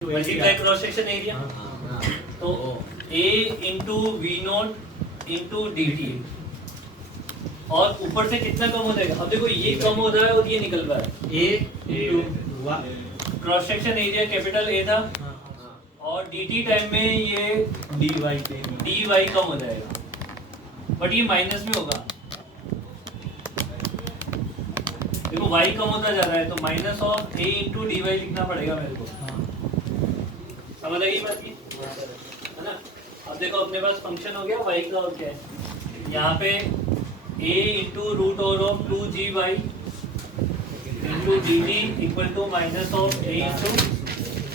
Multiply cross section area, तो A into v naught into D t, और ऊपर से कितना कम हो जाएगा? अब देखो ये कम हो रहा है और ये निकल रहा है। A into cross section area capital A था, और डी टी टाइम में ये डी वाई कम हो जाएगा, बट ये माइनस में होगा। देखो y कम होता जा रहा है, तो minus of a into d y लिखना पड़ेगा मेरे को। समझ आई बात की, है ना? अब देखो अपने पास फंक्शन हो गया y का, और क्या है यहाँ पे a into root over of 2g y into D T equal to minus of a into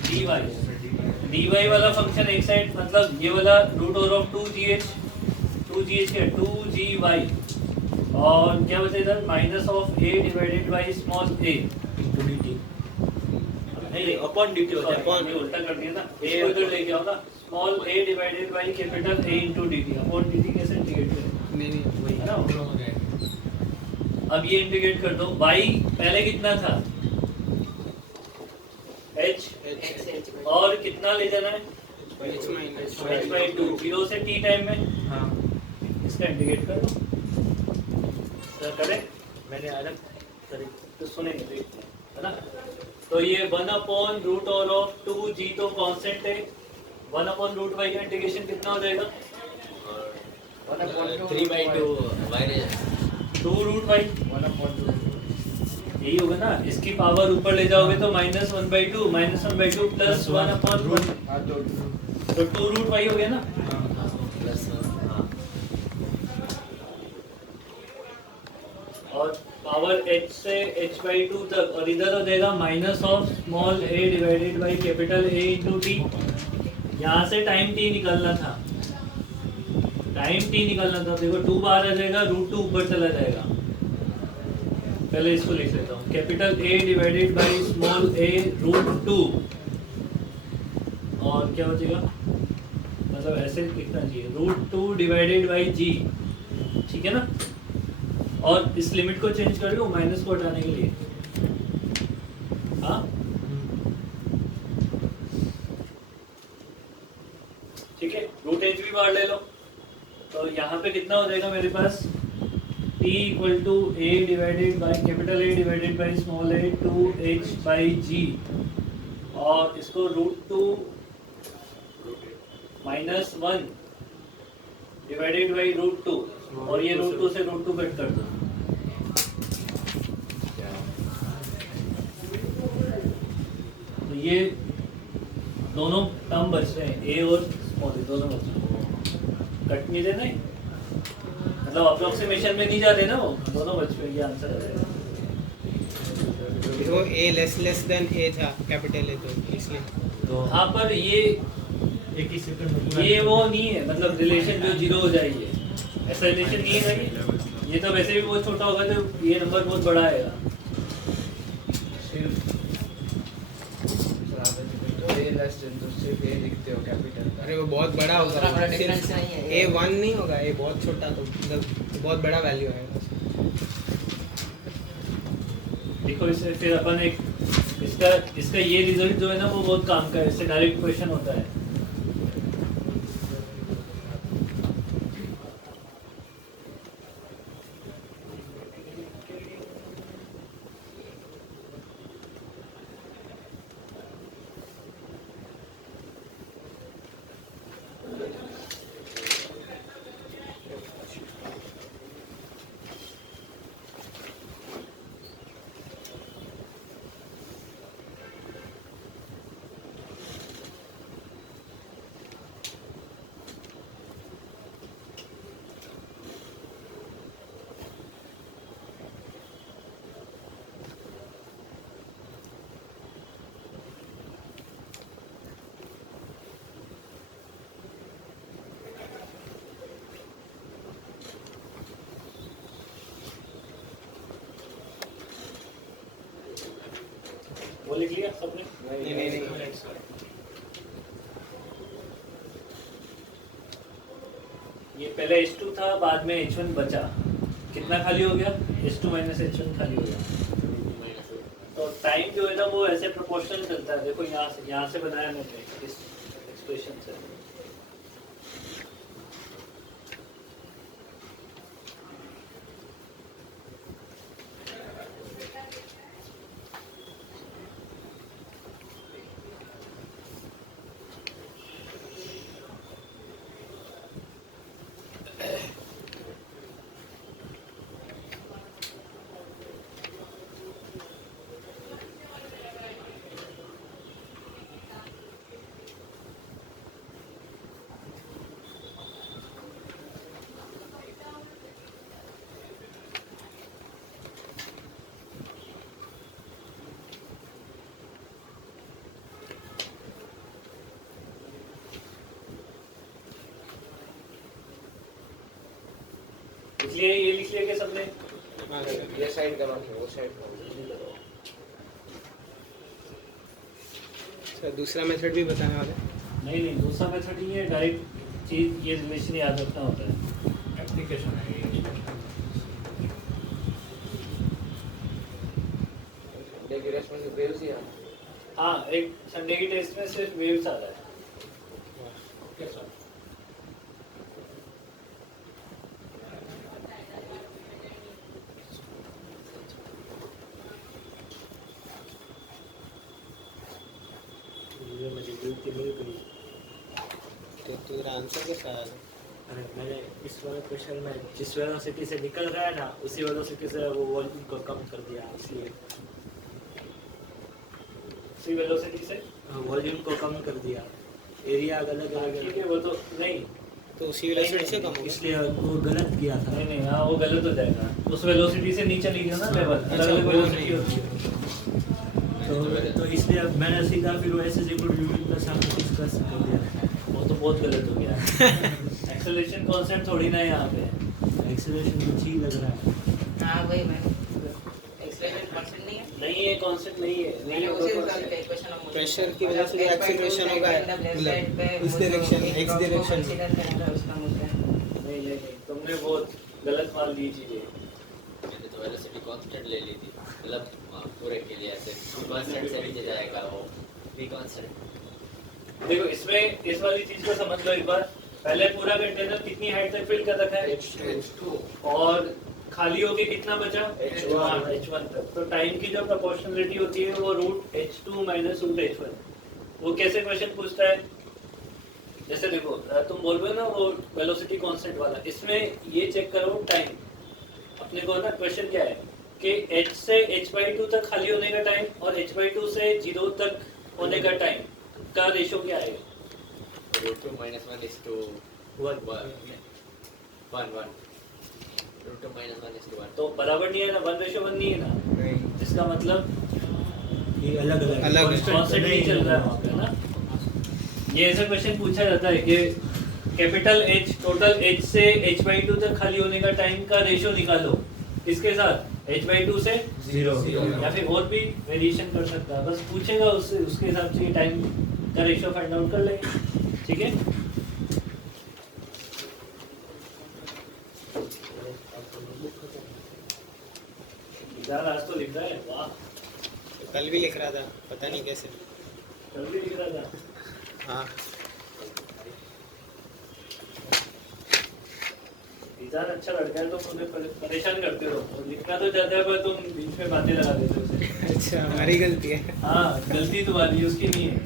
d y वाला फंक्शन एक साइड, मतलब ये वाला रूट ओवर ऑफ 2gh क्या 2gy, और क्या बचेगा minus of a divided by small a into D T, नहीं अपॉन डी टी होता है, अपॉन उल्टा कर दिया ना, a उधर लेके आओ ना, small a divided by capital A into D T, upon D T कैसे इंटीग्रेट करें? नहीं वही है ना। अब ये इंटीग्रेट कर दो, y पहले कितना था h, और कितना ले जाना है h बाई 2, 0 से t टाइम में, इसका इंटीग्रेट कर दो। करें मैंने अलग तरीके तो सुनेंगे, है ना? तो ये 1 upon root over of 2g तो कांस्टेंट है, 1 अपॉन रूट y का इंटीग्रेशन कितना हो जाएगा? 2 रूट y 1 अपॉन 2, यही होगा ना। इसकी पावर ऊपर ले जाओगे तो माइनस 1/2 प्लस 1 अपॉन रूट, तो 2 रूट y हो गया ना। और पावर h से h/2 तक, और इधर हो जाएगा minus of small a divided by capital A into T. यहाँ से टाइम t निकालना था, देखो 2 बाहर आ जाएगा, रूट 2 ऊपर चला जाएगा। पहले इसको लिख लेता हूँ, capital A divided by small a root 2, और क्या बचेगा, मतलब ऐसे लिखना चाहिए, रूट 2 डिवाइडेड बाई g, ठीक है ना। और इस लिमिट को चेंज कर लो माइनस को हटाने के लिए, हाँ ठीक है, रूट एच भी बाहर ले लो, तो यहाँ पे कितना हो जाएगा मेरे पास, t equal to a divided by capital A divided by small a 2h by g, और इसको root 2 minus 1 divided by root 2, और ये रूट 2 से रूट 2 कट कर दो। तो ये दोनों टर्म बच रहे हैं, ए और स्मॉल ए दोनों बच रहे हैं, कट नहीं देना है, मतलब अप्रोक्सीमेशन में नहीं जा रहे ना, वो दोनों बच रहे, ये आंसर है। तो a लेस देन a था कैपिटल A, तो इसलिए तो हाँ, पर ये एक ही सेकंड, ये वो नहीं है, मतलब रिलेशन जो जीरो हो जाएगी, ऐसा रिलेशन नहीं है ना। ये तो वैसे भी बहुत छोटा होगा, तो ये नंबर बहुत बड़ा आएगा। अरे वो बहुत बड़ा होगा, A1 नहीं होगा, A बहुत छोटा, तो बहुत बड़ा वैल्यू आएगा। देखो इसे फिर अपन एक इसका ये रिजल्ट जो है ना, वो बहुत काम का है, इससे डायरेक्ट क्वेश्चन होता है। वो लिख लिया सबने? नहीं। ये पहले H2 था, बाद में H1 बचा, कितना खाली हो गया, H2 माइनस H1 खाली हो गया, तो टाइम जो है ना वो ऐसे प्रोपोर्शनल चलता है। देखो यहाँ से बनाया मैंने इस एक्सप्रेशन से। इसलिए ये लिख लिया कि सबने ये साइड करो वो साइड करो। सर दूसरा मेथड भी बताने वाले? नहीं दूसरा मेथड ही है, डायरेक्ट चीज ये रिलेशन याद रखना होता है। एप्लीकेशन है ये। हाँ, एक संडे की टेस्ट में सिर्फ वेव्स आ रहा है। तो तेरा आंसर कैसा आया? अरे मैंने इस वाले क्वेश्चन में जिस वेलोसिटी से निकल रहा है ना उसी वेलोसिटी से वो वॉल्यूम को कम कर दिया, इसलिए उसी वेलोसिटी से वॉल्यूम को कम कर दिया। एरिया अलग अलग ठीक है, वो तो नहीं, तो उसी वेलोसिटी से कम होगा। इसलिए वो गलत किया था। नहीं हाँ वो गलत हो जाएगा। उस वेलोसिटी से नीचे लिखना ना लेवल, अलग अलग वेलोसिटी होती है। तो इसलिए अब मैंने सीधा फिर वो ऐसे प्लस डिस्कस कर दिया। वो तो बहुत गलत हो गया। एक्सेलरेशन कांस्टेंट थोड़ी ना है यहाँ पे। एक्सेलरेशन कुछ ही लग रहा है। हाँ वही मैम, एक्सेलरेशन कांस्टेंट नहीं है। नहीं है, कांस्टेंट नहीं है, नहीं मैंने है उसी वो हिसाब से constant। इक्वेशन हम प्रेशर की वजह से एक्सीलरेशन होगा इस डायरेक्शन x डायरेक्शन में। कंसीडर करना था उसका मुझे। नहीं तुमने बहुत गलत मान ली चीजें। मैंने तो वेलोसिटी कांस्टेंट ले ली थी, मतलब पूरे के लिए ऐसे कांस्टेंट से नीचे जाएगा वो भी कांस्टेंट। देखो इसमें इस वाली चीज को समझ लो एक बार। पहले पूरा कंटेनर कितनी हाइट तक फिल कर रखा है? H2 और खाली होके कितना बचा? H1 H1 तक। तो टाइम की जो प्रोपोर्शनलिटी होती है वो root H2 minus root H1। वो कैसे क्वेश्चन पूछता है? जैसे देखो तुम बोल रहे हो ना वो वेलोसिटी कांस्टेंट वाला, इसमें ये चेक करो टाइम। अपने को ना क्वेश्चन क्या है कि h से h/2 तक खाली होने का टाइम और h/2 से 0 तक होने का टाइम का रेशो क्या है? √2 - 1 is to 1 √2 - 1 is to 1। तो बराबर नहीं है ना, 1:1 नहीं है ना, जिसका मतलब ये अलग अलग है। कांस्टेंट नहीं चल रहा है वहाँ पे ना। ये ऐसा क्वेश्चन पूछा जाता है कि कैपिटल H टोटल H से h/2 तक खाली होने का टाइम का रेशो निकालो। किसके साथ? h/2 से 0 या फिर और भी वेरिएशन कर सकता है। बस पूछेगा उससे, उसके हिसाब से टाइम का रेशो फाइंड आउट कर लेंगे। ठीक है, यार आज तो लिख रहा है, वाह। कल भी लिख रहा था, पता नहीं कैसे। कल भी लिख रहा था। हाँ इंसान अच्छा लड़का है तो तुम्हें परेशान करते हो। और लिखना तो चाहता है पर तुम बीच में बातें लगा देते हो उसे। अच्छा, हमारी गलती है। हाँ गलती तुम्हारी, उसकी नहीं है।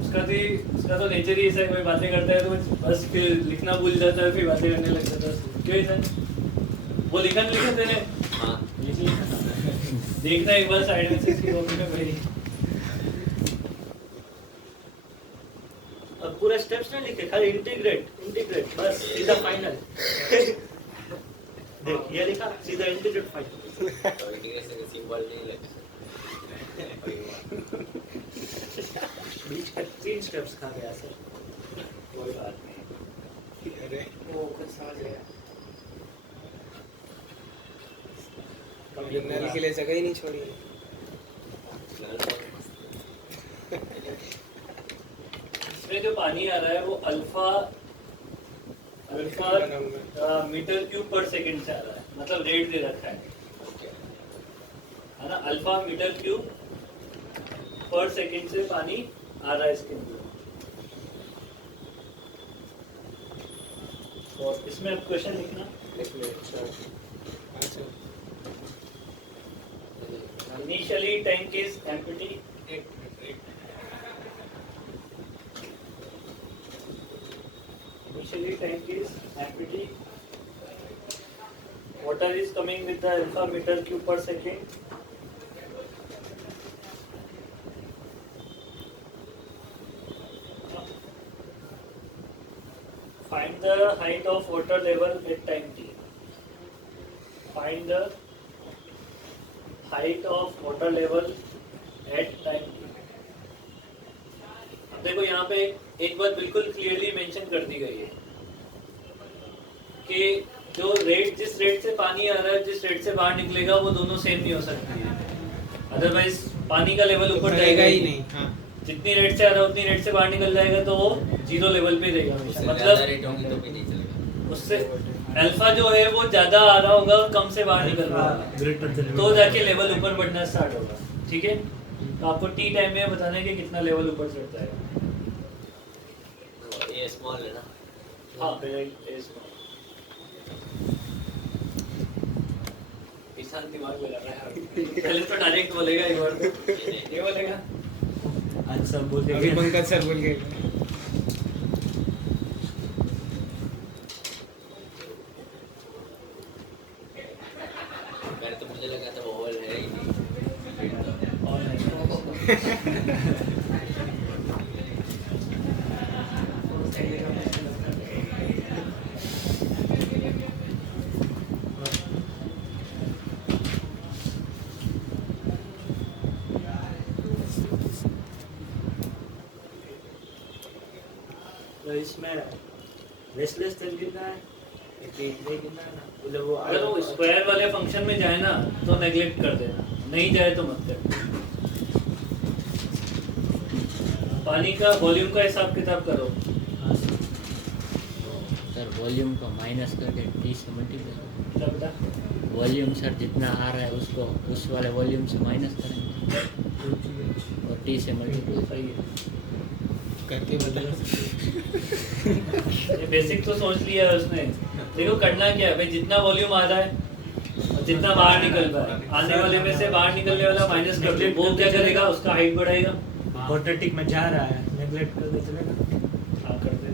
उसका तो नेचर ही ऐसा है, कोई बातें करता है तो बस फिर लिखना भूल जाता है, फिर बातें करने लग जाता है। क्यों ऐसा? वो लिखा नहीं लिखा तेरे? हाँ देखना एक बार साइड में से इसकी कॉपी में मेरी। अब पूरा स्टेप्स नहीं लिखे, खाली इंटीग्रेट बस सीधा फाइनल। देख ये लिखा सीधा इंटीग्रेट फाइनल। तो इंटीग्रेशन का सिंबल नहीं लगा। बीच का 3 स्टेप्स खा गया सर। कोई बात नहीं। अरे वो कुछ समझ गया। नल के लिए जगह ही नहीं छोड़ी। इसमें जो पानी आ रहा है वो अल्फा मीटर क्यूब पर सेकंड से आ रहा है, मतलब रेट दे रखा है ना अल्फा मीटर क्यूब पर सेकंड से पानी आ रहा है इसके अंदर। तो इसमें क्वेश्चन लिखना। Initially tank is empty. Initially tank is empty. Water is coming with the alpha meter cube per second. Find the height of water level at time t. Find the height of water level at time t. देखो यहाँ पे एक बात बिल्कुल clearly mention कर दी गई है कि जो रेट, जिस रेट से पानी आ रहा है, जिस रेट से बाहर निकलेगा, वो दोनों सेम नहीं हो सकती है। अदरवाइज पानी का लेवल ऊपर जाएगा ही नहीं। हाँ। जितनी रेट से आ रहा है उतनी रेट से बाहर निकल जाएगा तो वो जीरो लेवल पे रहेगा हमेशा। मतलब उससे अल्फा जो है वो ज्यादा आ रहा होगा, कम से बाहर निकल रहा होगा, तो जाके लेवल ऊपर बढ़ना स्टार्ट होगा। ठीक है, तो आपको टी टाइम में बताना है कि कितना लेवल ऊपर चढ़ता है। ये स्मॉल है ना? हाँ, ए स्मॉल। ईशान दिमाग लगा रहा है। पहले तो डायरेक्ट बोलेगा, एक बार तो ये बोलेगा। अच्छा बोल के अभी पंकज सर बोल गए। पहले तो मुझे लगा था वो होल है ही नहीं। तो इसमें रेसलेस तेल कितना है, नहीं कितना है ना, मतलब वो अगर वो स्क्वायर वाले फंक्शन में जाए ना तो नेग्लेक्ट कर देना, नहीं जाए तो मत कर। पानी का वॉल्यूम का हिसाब किताब करो। सर वॉल्यूम को माइनस करके टी से मल्टीप्लाई। क्या बेटा? वॉल्यूम सर जितना आ रहा है उसको उस वाले वॉल्यूम से माइनस करेंगे और टी से मल्टीप्लाई। सही है, करके बताओ। ये बेसिक तो सोच लिया है उसने। देखो करना क्या है भाई, जितना वॉल्यूम आ रहा है और जितना बाहर निकल रहा है, आने वाले में से बाहर निकलने वाला माइनस कर दे। वो क्या करेगा, उसका हाइट बढ़ाएगा। क्वाड्रेटिक में जा रहा है, नेगलेक्ट कर दे चलेगा। हाँ कर दे।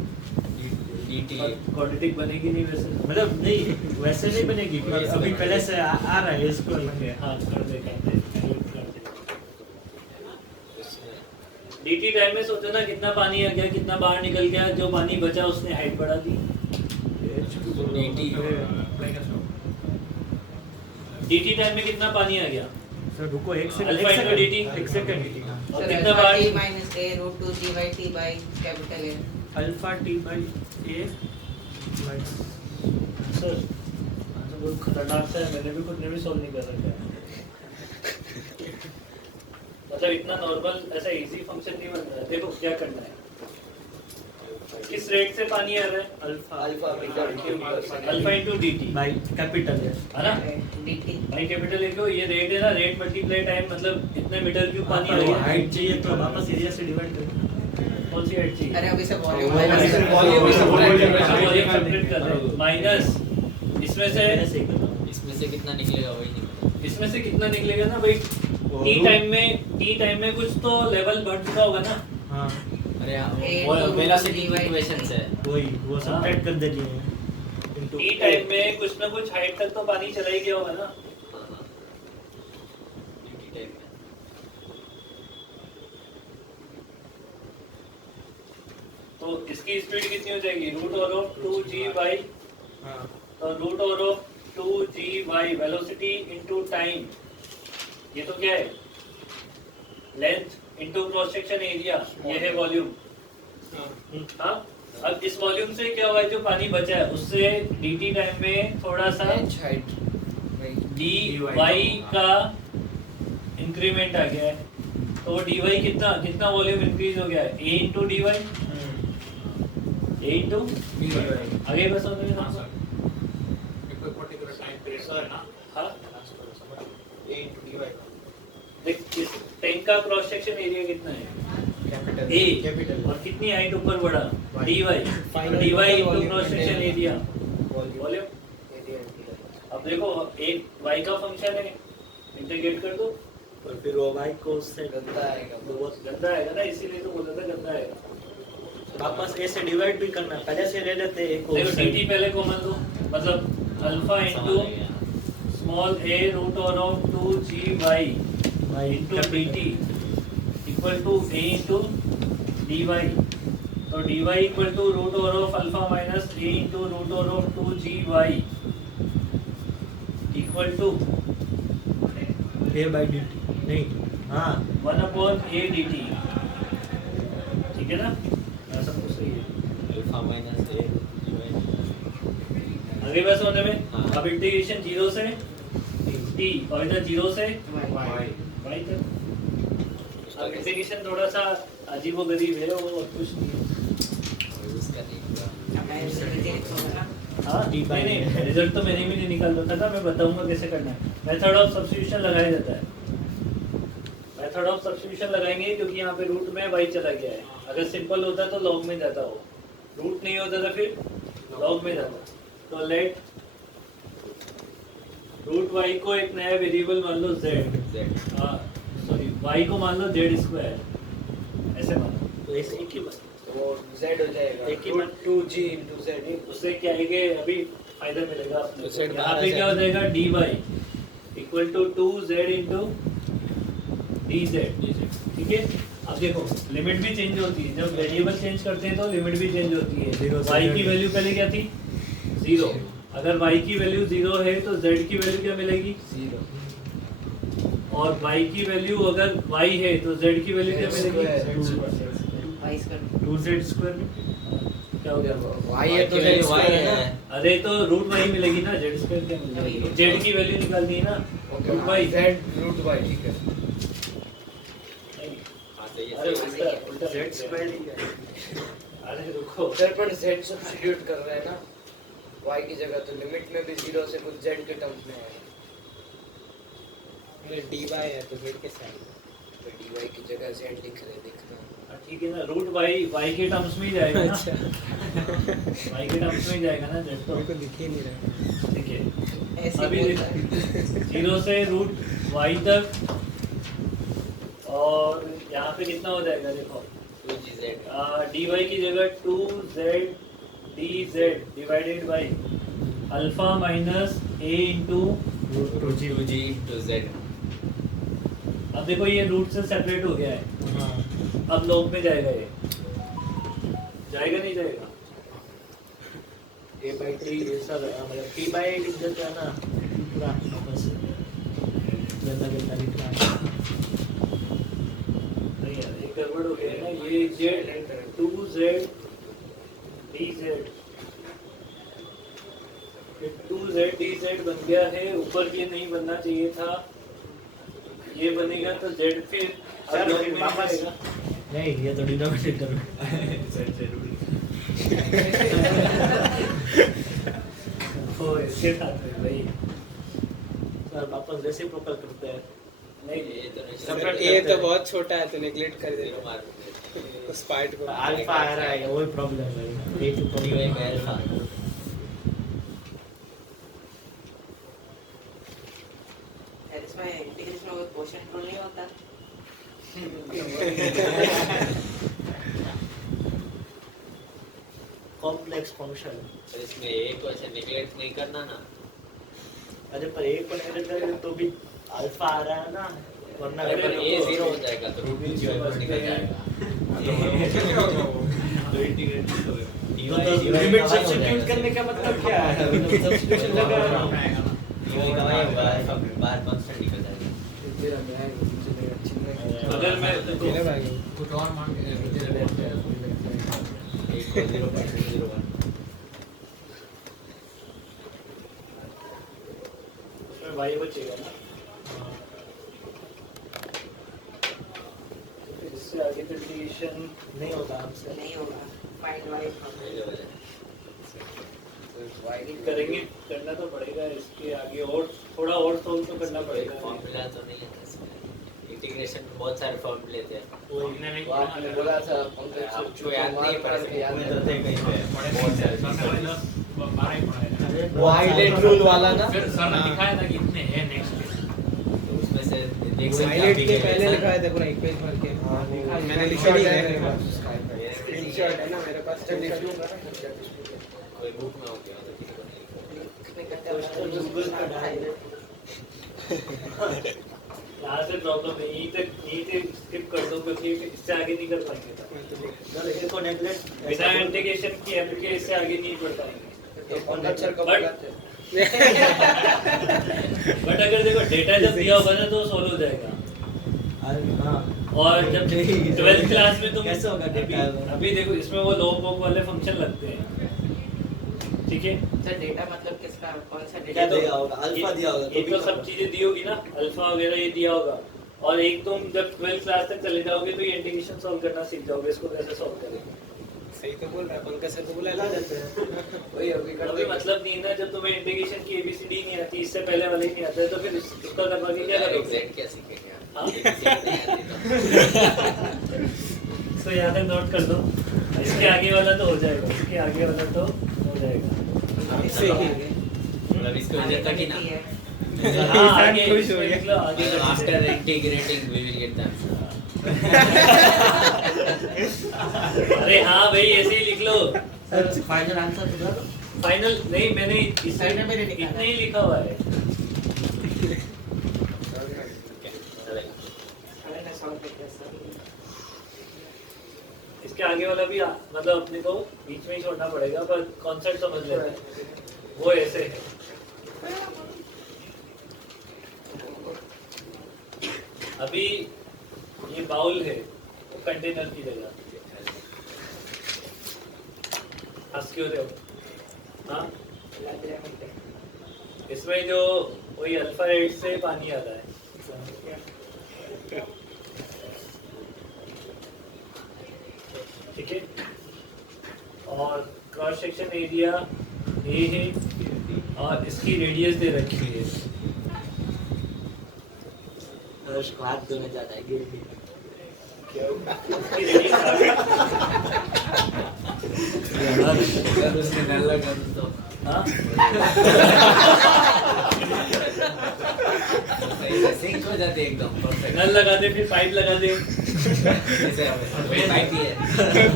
dt क्वाड्रेटिक बनेगी नहीं वैसे। मतलब नहीं, वैसे नहीं बनेगी, अभी पहले से आ रहा है इसको। हाँ कर दे, कर दे, कर दे। dt टाइम में सोचो ना, कितना पानी आ गया, कितना बाहर निकल गया, जो पानी बचा उसने हाइट बढ़ा दी। dt टाइम में कितना पानी आ गया? सर रुको एक सेकंड, अल्फा इनटू dt। एक सेकंड। और कितना बाहर? t minus a root 2 g by t by capital A. Alpha T by A sir तो बहुत खतरनाक सा है, मैंने भी खुद ने भी सॉल्व नहीं कर रखा है। मतलब इतना नॉर्मल ऐसा इजी फंक्शन नहीं बन रहा है। देखो क्या करना है, किस रेट से पानी आ रहा है? Alpha into dt by capital है ना, dt भाई कैपिटल ए को ये रेट है ना, रेट मल्टीप्लाई टाइम, मतलब इतने मीटर क्यूब पानी आ गया। हाइट चाहिए तो वापस एरिया से डिवाइड करें। कौन सी हाइट चाहिए? अरे अभी से वॉल्यूम वॉल्यूम सब्ट्रैक्ट कर रहे हैं, माइनस इसमें से इसमें से कितना निकलेगा वही निकलेगा। इसमें से कितना निकलेगा ना भाई, टी टाइम में कुछ तो लेवल बढ़ चुका होगा ना। हाँ अरे हाँ, A वो to वेलोसिटी dy इक्वेशंस है। वही वो सब्ट्रैक्ट कर देनी है। टी टाइम में कुछ ना कुछ हाइट तक तो पानी चला ही गया होगा ना। हाँ हाँ dt टाइम में तो इसकी स्पीड कितनी हो जाएगी, root over of 2g by, तो root over of 2g by velocity into time. ये तो क्या है, length into cross section area, ये है वॉल्यूम। हाँ, अब इस वॉल्यूम से क्या हुआ है, जो पानी बचा है उससे dt टाइम में थोड़ा सा h height dy का इंक्रीमेंट आ गया है, तो dy कितना वॉल्यूम इंक्रीज हो गया है, a into dy, a into आगे बस होने में हाँ 10 का क्रॉस सेक्शन एरिया कितना है? कैपिटल A कैपिटल और कितनी हाइट ऊपर बढ़ा? dy Final dy total into volume cross section कितने एरिया वॉल्यूम वॉल्यूम। अब देखो एक y का फंक्शन है, इंटीग्रेट कर दो और फिर वो y को उससे गंदा आएगा तो वो गंदा आएगा ना, इसीलिए तो बोला था गंदा आएगा। वापस a से डिवाइड भी करना, पहले से ले लेते हैं एक को देखो उस dt side। पहले कॉमन लो, मतलब alpha into small a root over of 2gy into dt equal to a into dy। तो dy equal to root over of alpha minus a into root over of 2gy equal to a by dt नहीं, हाँ 1 upon a dt। ठीक है ना, ऐसा कुछ सही है। अल्फा माइनस ए आगे बस होने में हाँ। अब इंटीग्रेशन 0 से t और इधर 0 से वाई y तक। अब इंटीग्रेशन थोड़ा सा अजीबोगरीब है, वो और कुछ नहीं है। उसका नहीं हुआ। अब मैं इसे लिखूंगा ना हाँ नहीं रिजल्ट तो मैंने भी नहीं निकाल रखा था, मैं बताऊंगा कैसे करना है। मेथड ऑफ सब्स्टिट्यूशन लगाया जाता है। मेथड ऑफ सब्स्टिट्यूशन लगाएंगे क्योंकि यहाँ पे रूट में y चला गया है। अगर सिंपल होता तो लॉग में जाता हो, रूट नहीं होता तो फिर लॉग में जाता। तो लेट रूट y को एक नया वेरिएबल मान लो z, Z हाँ सॉरी y को मान लो z स्क्वायर, ऐसे मानो। तो ऐसे एक ही बात। वो z हो जाएगा एक ही रूट बात। 2g into z उससे क्या है कि अभी फायदा मिलेगा अपने तो को। Z यहाँ बाहर पे आ क्या हो जाएगा। जाएगा dy equal to 2z into dz। ठीक है, अब देखो लिमिट भी चेंज होती है, जब वेरिएबल चेंज करते हैं तो लिमिट भी चेंज होती है। Zero से y की Z। वैल्यू पहले क्या थी? 0। अगर y की वैल्यू 0 है तो z की वैल्यू क्या मिलेगी? 0 और y की वैल्यू अगर y है तो z की वैल्यू क्या मिलेगी? वाई स्क्वायर 2z स्क्वायर क्या हो गया? y है तो z y स्क्वायर है है। ना। अरे तो रूट y मिलेगी ना, z स्क्वायर क्या मिलेगी? z की वैल्यू निकालनी है ना, root y। z root y ठीक है। नहीं, हाँ सही अरे है उल्टा उल्टा z स्क्वायर ही है। अरे रुको, सर पर z सब्स्टिट्यूट कर रहे हैं ना y की जगह, तो लिमिट में भी 0 से कुछ z के टर्म्स में है। अरे dy है तो z के साथ, तो dy की जगह z लिख रहे देखना। ठीक है ना, रूट y के टर्म्स में ही जाएगा ना, अच्छा y के टर्म्स में ही जाएगा ना z तो। मेरे को दिख ही नहीं रहा। ठीक है, ऐसे अभी बोलता है 0 से रूट y तक, और यहाँ पे कितना हो जाएगा देखो, 2gz dy की जगह 2z dz divided by alpha minus a into. 2g to z अब देखो ये रूट से सेपरेट हो गया है, हाँ अब लॉग में जाएगा, ये जाएगा नहीं जाएगा? a by 3 ऐसा मतलब p by 8 लिख देते हैं ना पूरा वापस से गंदा गंदा लिख रहा है। नहीं यार, ये गड़बड़ हो गया है ना, ये z 2z dz, ये 2z dz बन गया है, ऊपर ये नहीं बनना चाहिए था, ये बनेगा तो z फिर अब चलो log फिर में वापस जाएगा। नहीं, ये तो डिनोमिनेटर में वो इसके साथ है भाई। सर वापस रेसिप्रोकल करते हैं। नहीं ये तो नहीं Separate ये करते तो हैं। बहुत छोटा है तो नेग्लेक्ट कर zero देगा मार उस पार्ट को। अल्फा आ रहा है, वही प्रॉब्लम है। a to dy का अल्फा यार इसमें इंटीग्रेशन में क्वोशिएंट रूल नहीं होता कॉम्प्लेक्स फंक्शन। पर इसमें a को ऐसे नेग्लेक्ट नहीं करना ना। अरे पर एक को नेगलेक्ट करेंगे तो भी अल्फा आ रहा है ना, वरना अरे पर अगर a 0 हो जाएगा तो रूट की वैल्यू निकल जाएगा। तो लिमिट सब्स्टिट्यूट करने का मतलब क्या है? मतलब सब्स्टिट्यूशन लगा रहा हूं। dy का y होगा अल्फा बाहर कांस्टेंट निकल जाएगा। अगर मैं देखो कुछ और मांग 0.01 उसमें y बचेगा ना, तो इससे आगे तो इंटीग्रेशन नहीं होता हमसे। नहीं होगा फाइंड वाई करेंगे, करना तो पड़ेगा, इसके आगे और थोड़ा और सोल्व तो करना पड़ेगा। फॉर्मूला तो नहीं है इसमें। इंटीग्रेशन में बहुत सारे फॉर्मूले थे वो आपने बोला था पंकज सर आपको याद नहीं पड़ा याद तो थे कहीं पे बहुत सारे वो हाईलाइट रूल वाला ना फिर सर ने दिखाया था कि इतने हैं नेक्स्ट तो उसमें से देख सकते हैं हाईलाइट आप के भी पहले कैसे- लिखा है देखो ना एक पेज भर के हाँ, वो मैंने लिखा screenshot नहीं है है मेरे पास। स्क्रीनशॉट है ना मेरे पास अच्छा लिख लूंगा ना कोई बुक में हो गया तो किसी को नहीं तो गूगल पे डाल दे यहाँ से प्रॉब्लम है, यहीं तक स्किप कर दो क्योंकि इससे आगे नहीं कर पाएंगे। सर इसको नेगलेक्ट बिना इंटीग्रेशन की एप्लीकेशन इससे आगे नहीं बढ़ पाएंगे। तो पंकज सर कब But- बुलाते हैं? बट अगर देखो डेटा जब दिया होगा ना तो सोल्व हो जाएगा। और जब 12th क्लास में तुम कैसे होगा data? अभी देखो इसमें वो लो बॉक वाले फंक्शन लगते हैं, ठीक है। सर डेटा मतलब किसका कौन सा क्या डेटा दिया होगा? अल्फा दिया होगा ये तो सब चीजें दी होगी ना, अल्फा वगैरह ये दिया होगा। और एक तुम जब 12th क्लास तक चले जाओगे तो ये इंटीग्रेशन सॉल्व करना सीख जाओगे, इसको कैसे सॉल्व करेंगे। सही तो बोल रहा है पंकज सर को बुला बुला देते हैं वही अभी कर कोई मतलब नहीं है ना, जब तुम्हें इंटीग्रेशन की एबीसीडी नहीं आती, इससे पहले वाले ही नहीं आता है, तो फिर इसका करवाके क्या करोगे। एग्जैक्ट क्या सीखेंगे हाँ? आप ABC नहीं आती तो। इसको यहाँ तक नोट कर दो, इसके आगे वाला तो हो जाएगा, इसके आगे वाला तो हो जाएगा। इससे ही मतलब इसको इधर तक ही ना हाँ, आगे खुश हो इसमें गया। लिख लो, आगे कर आफ्टर दीजिए। Integrating we will get the answer अरे हाँ भाई ऐसे ही लिख लो। सर फाइनल आंसर तो दो फाइनल नहीं, मैंने Side में मैंने लिखा इतना ही लिखा हुआ है। मैंने सॉल्व किया सर। इसके आगे वाला भी मतलब अपने को बीच में ही छोड़ना पड़ेगा, पर कॉन्सेप्ट समझ लेना है। वो ऐसे है। अभी ये बाउल है, वो कंटेनर की जगह। हंस क्यों रहे हो? हाँ, इसमें जो वही अल्फा एट से पानी आता है। ठीक है, और क्रॉस सेक्शन एरिया ए है और इसकी रेडियस दे रखी है। हर्ष को हाथ धोने जाता है गिर भी इसकी रेडियस अगर उसने नल लगा तो हाँ, सिंक हो जाते एकदम परफेक्ट नल लगा दे, फिर पाइप लगा दे। जैसे वही पाइप ही है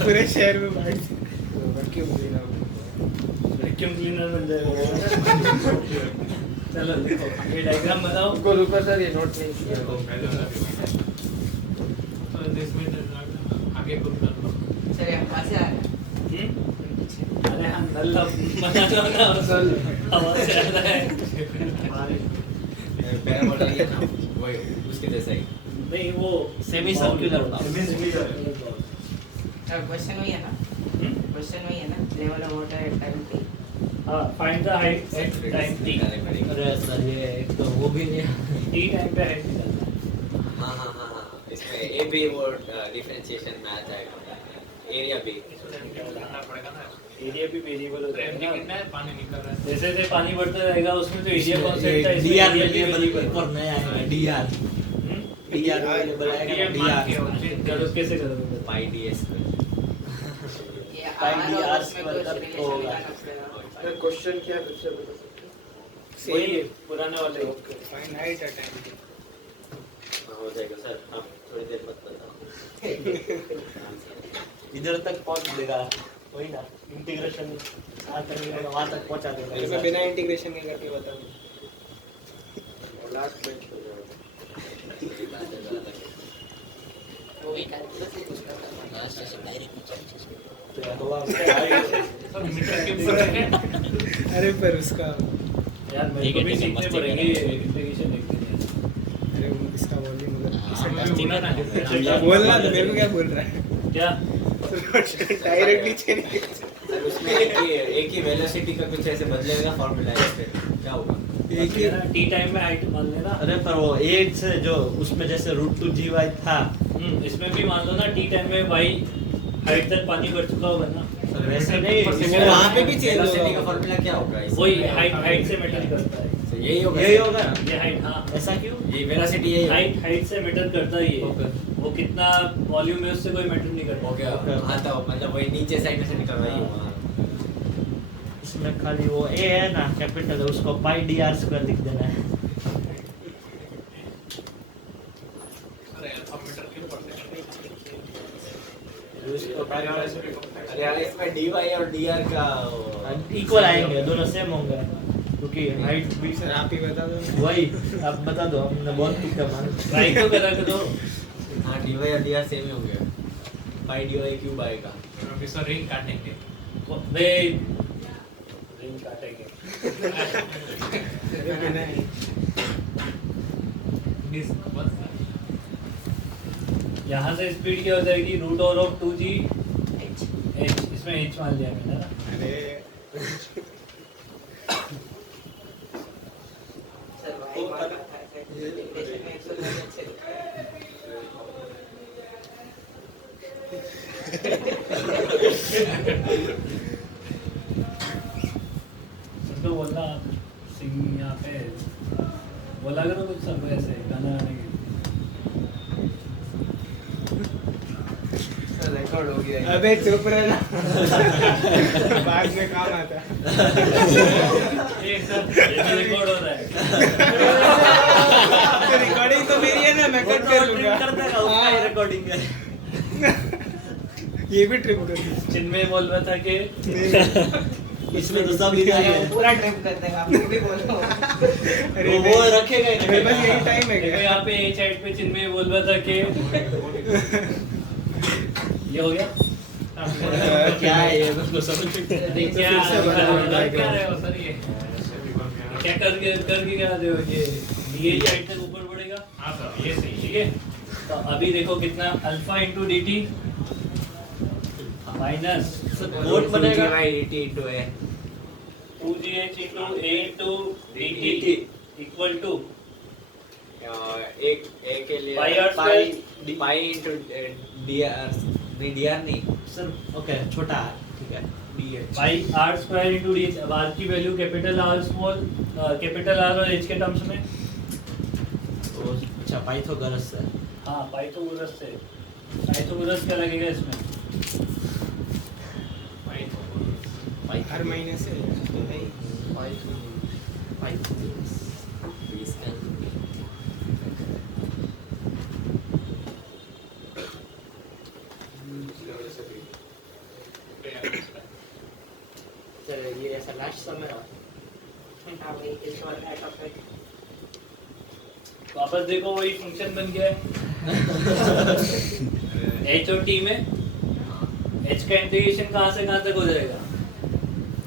पूरे शहर में बांट क्यों बोलना वैक्यूम क्लीनर बन जाएगा। चलो देखो, ये डायग्राम बनाओ। को रुको सर ये नोट नहीं किया सर ये कहाँ से आ रहा है? अरे हाँ, नल बना दो ना, हवा से आ रहा है। पैराबोला ये ना वही उसके जैसा ही नहीं, वो सेमी सर्कुलर सर क्वेश्चन वही है ना? क्वेश्चन वही है ना? Level of water at time T. हाँ, find the height at time T. अरे सर ये एक तो वो भी नहीं टी टाइम पे हाइट निकालना है। हाँ हाँ हाँ हाँ इसमें ए भी वो डिफरेंशिएशन में आ जाएगा एरिया भी एरिया भी वेरिएबल हो जाएगा ना। जैसे जैसे पानी बढ़ता जाएगा उसमें तो एरिया कॉन्सेप्ट है, इसमें डीआर area भी वेरिएबल variable पर नया है डीआर हम्म? डीआर वेरिएबल आएगा डीआर चलो कैसे करोगे? पाई डीएस ये Time आर भी और R उसमें square कुछ का रिलेशन होगा। निकालना पड़ेगा। क्वेश्चन क्या है फिर से बता सकते वही है, पुराने वाले। फाइंड हाइट एट टाइम हो जाएगा सर आप थोड़ी देर बाद बताओ इधर तक पहुंच देगा वही ना इंटीग्रेशन वहाँ तक पहुंचा देगा मैं बिना इंटीग्रेशन के करके बताऊं लास्ट बेंच पे वो भी कैलकुलस ही कुछ करता है। अरे पर उसका यार मेरे ठीक को है, भी ठीक है, सीखने मस्ती पड़ेंगे करेंगे। इंटीग्रेशन एक दिन। अरे वो इसका वॉल्यूम बोलना ना। बोलना तो मेरे को क्या बोल रहा है क्या? डायरेक्ट नीचे नहीं सर उसमें एक ही वेलोसिटी का कुछ ऐसे बदलेगा फॉर्मूला है इस पे क्या होगा एक ही टी टाइम में हाइट मान लेना। अरे पर वो 8 से जो उसमें जैसे √2GY था इसमें भी मान लो ना, टी टाइम में वाई हाइट तक पानी बढ़ चुका होगा ना। वैसे नहीं वहाँ पे भी चेंज वेलोसिटी का होगा फॉर्मूला क्या होगा वही हाइट से मैटर करता है। तो यही होगा यही होगा ना? ये हाइट, हाँ ऐसा क्यों? ये वेलोसिटी यही होगा हाइट से मैटर करता ही है। Okay. वो कितना वॉल्यूम है उससे कोई मैटर नहीं करता। हो गया Okay. हाँ तो मतलब वही नीचे साइड में से निकल रहा ही होगा इसमें खाली वो ए है ना कैपिटल, उसको पाई डी आर स्क्वायर लिख देना है। अरे यार इसमें dy और dr का इक्वल आएंगे, दोनों सेम होंगे क्योंकि हाइट भी सर आप ही बता दो। वही आप बता दो, हमने बहुत तुक्का मारा। ट्राई तो करा करो। हाँ dy और dr सेम ही होंगे पाई dy क्यूब आएगा अभी सर रिंग काटेंगे वे रिंग काटेंगे। यहाँ से स्पीड क्या हो जाएगी? Root over of 2g H h, इसमें h मान लिया मैंने ना। अरे सर y मान रखा है सर इंटीग्रेशन में 100 से सर तो बोलना सिंग यहाँ पे बोला करो कुछ सब ऐसे गाना गाने के। रिकॉर्ड हो गया। अबे चुप रहना। बाद में काम आता है। एक सर ये तो रिकॉर्ड हो रहा है। रिकॉर्डिंग तो मेरी है ना, मैं कट कर लूंगा। कर देगा उसका ही रिकॉर्डिंग है। ये भी ट्रिप कर। चिन्मय बोल रहा था कि इसमें तो सब इधर ही है। पूरा ट्रिप कर देगा, आप भी बोलो। अरे वो रखेगा ही मेरे पास यही टाइम है देखो क्या? यहाँ पे ए साइड पे चिन्मय बोल रहा था कि ये हो गया। क्या है ये उसको समझ अरे क्या फिर से बता दो। क्या रहे हो सर ये? क्या करके क्या रहे हो ये? ये साइड तक ऊपर बढ़ेगा। हाँ सर ये सही ठीक है, तो अभी देखो कितना alpha into D T minus board बनेगा। dt into a 2gh into A into D T equal to एक a के लिए Pi r square. pi into dr नहीं dr नहीं सर ओके छोटा है, ठीक है dh pi R square into D. अब आर की value capital R small capital R और एच के टर्म्स में। तो अच्छा पाइथागोरस है। हाँ पाइथागोरस से। पाइथागोरस क्या लगेगा इसमें? हर महीने से तो नहीं। पाइथागोरस इसका चलो ये ऐसा लास्ट समय हाँ वही इस वाला टॉपिक वापस देखो वही फंक्शन बन गया है। एच और टी में एच का इंटीग्रेशन कहाँ से कहाँ तक हो जाएगा?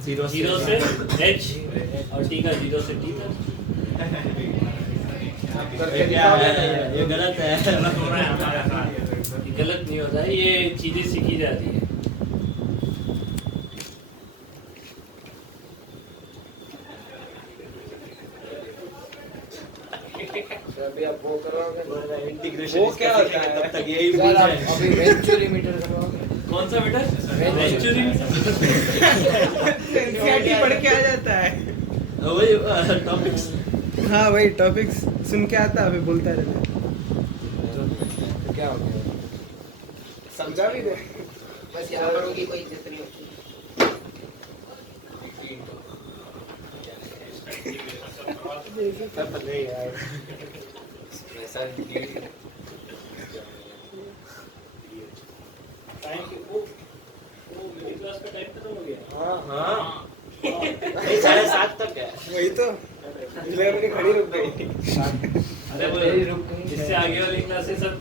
जीरो से एच और टी का जीरो से टी तक। ये गलत है। ये गलत नहीं होता है, ये चीजें सीखी जाती है। अभी आप वो करोगे इंटीग्रेशन वो क्या होता है? तब तक यही भूल जाए। अभी वेंचुरी मीटर करवाओगे कौन सा बेटा? वेंचुरी एनसीईआरटी पढ़ के आ जाता है। वही टॉपिक्स हाँ वही टॉपिक्स सुन के आता है, फिर बोलता रहता है। क्या हो गया? समझा भी दे। बस यहाँ पर होगी कोई इज्जत नहीं होती तब नहीं यार। ऐसा टाइम के वो मेरी क्लास का टाइम खत्म हो गया। हाँ हाँ 7:30 तक है। वही तो इसलिए अपनी खड़ी रुक गई। अरे वो इससे आगे वाली क्लासेस सब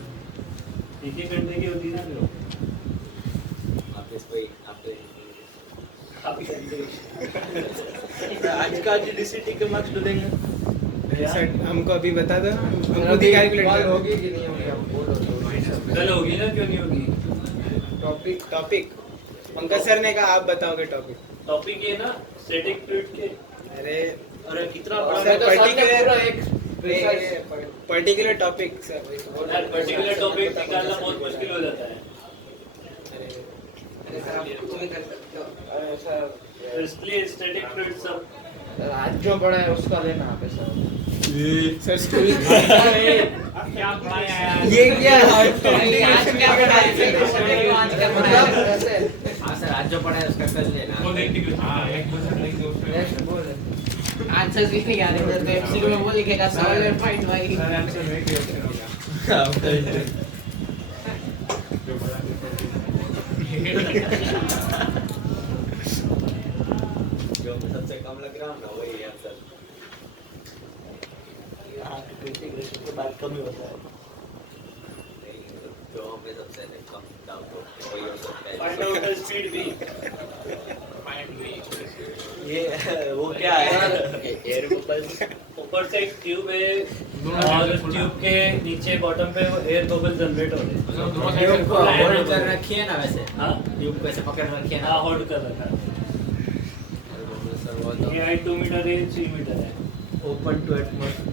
एक ही घंटे की होती है ना फिर। आप इसको आप काफी घंटे। आज का आज डीसीटी के मार्क्स डालेंगे। सर हमको अभी बता दो, हम खुद ही कैलकुलेट कर होगी कि नहीं होगी हम बोलो। कल होगी ना, क्यों नहीं होगी? टॉपिक पंकज सर ने कहा आप बताओगे टॉपिक। टॉपिक ये ना स्टैटिक फ्लूइड के। अरे अरे कितना बड़ा सर एक particular topic sir. Particular topic निकालना बहुत मुश्किल हो जाता है। अरे सर आप तुम ही कर सकते हो अरे सर तो इसलिए स्टैटिक फ्लूइड सब आज जो बड़ा है उसका लेना आप ऐसा सर स्कूल क्या पढ़ाया यार? ये क्या आज क्या बड़ा है आज क्या बड़ा है हाँ सर, आज जो पढ़ा है उसका कल लेना। वो देखने के हाँ, एक क्वेश्चन लिख दो उसमें। आंसर भी नहीं आ रहे तो एमसीक्यू में वो लिखेगा सॉल्व एंड फाइंड भाई सर आंसर में क्या ऑप्शन होगा? जो बड़ा जो सबसे कम लग रहा हूँ ना वही आंसर। यहाँ इंटीग्रेशन के बाद कम ही होता है। जो हमें सबसे कम डाउट हो वही हो सकता है। Find out the speed v। ये वो क्या है एयर बबल्स। ऊपर से एक ट्यूब है और ट्यूब के नीचे बॉटम पे एयर बबल जनरेट हो रहे हैं। दोनों ट्यूब को साइड होल्ड कर रखी है ना वैसे। हाँ ट्यूब को ऐसे पकड़ रखी है ना। हाँ होल्ड कर रखा है। सर वो तो ये हाइट 2 मीटर है 3 मीटर है। Open to atmosphere.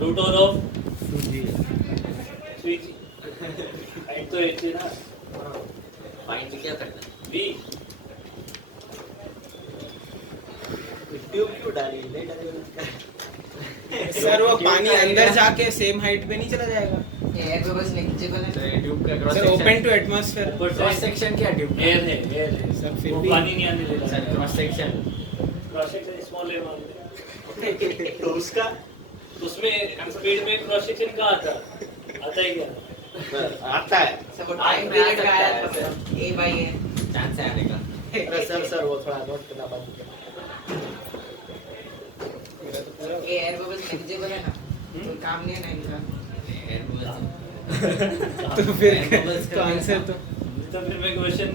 Root over of switch height तो एक ही ना फाइंड क्या करना है? v। ट्यूब क्यों डाली नहीं डाली सर वो पानी अंदर जाके सेम हाइट पे नहीं चला जाएगा ये एयर बबल्स नेग्लिजिबल है सर ये ट्यूब का cross sir open to atmosphere ऊपर क्रॉस से सेक्शन क्या ट्यूब का? एयर है सर फिर वो भी पानी नहीं आने देगा sir cross section cross section small है मान तो उसका उसमें स्पीड में क्रॉस सेक्शन कहाँ आता है क्या आता है। सब टाइम पीरियड का आया था ए बाय ए चांस है आने का। अरे सर वो थोड़ा नोट करना बंद करो। ये एयर बबल्स नेग्लिजिबल है ना तो काम नहीं है ना इनका एयर बबल्स तो फिर Air bubbles तो आंसर तो तो फिर मैं क्वेश्चन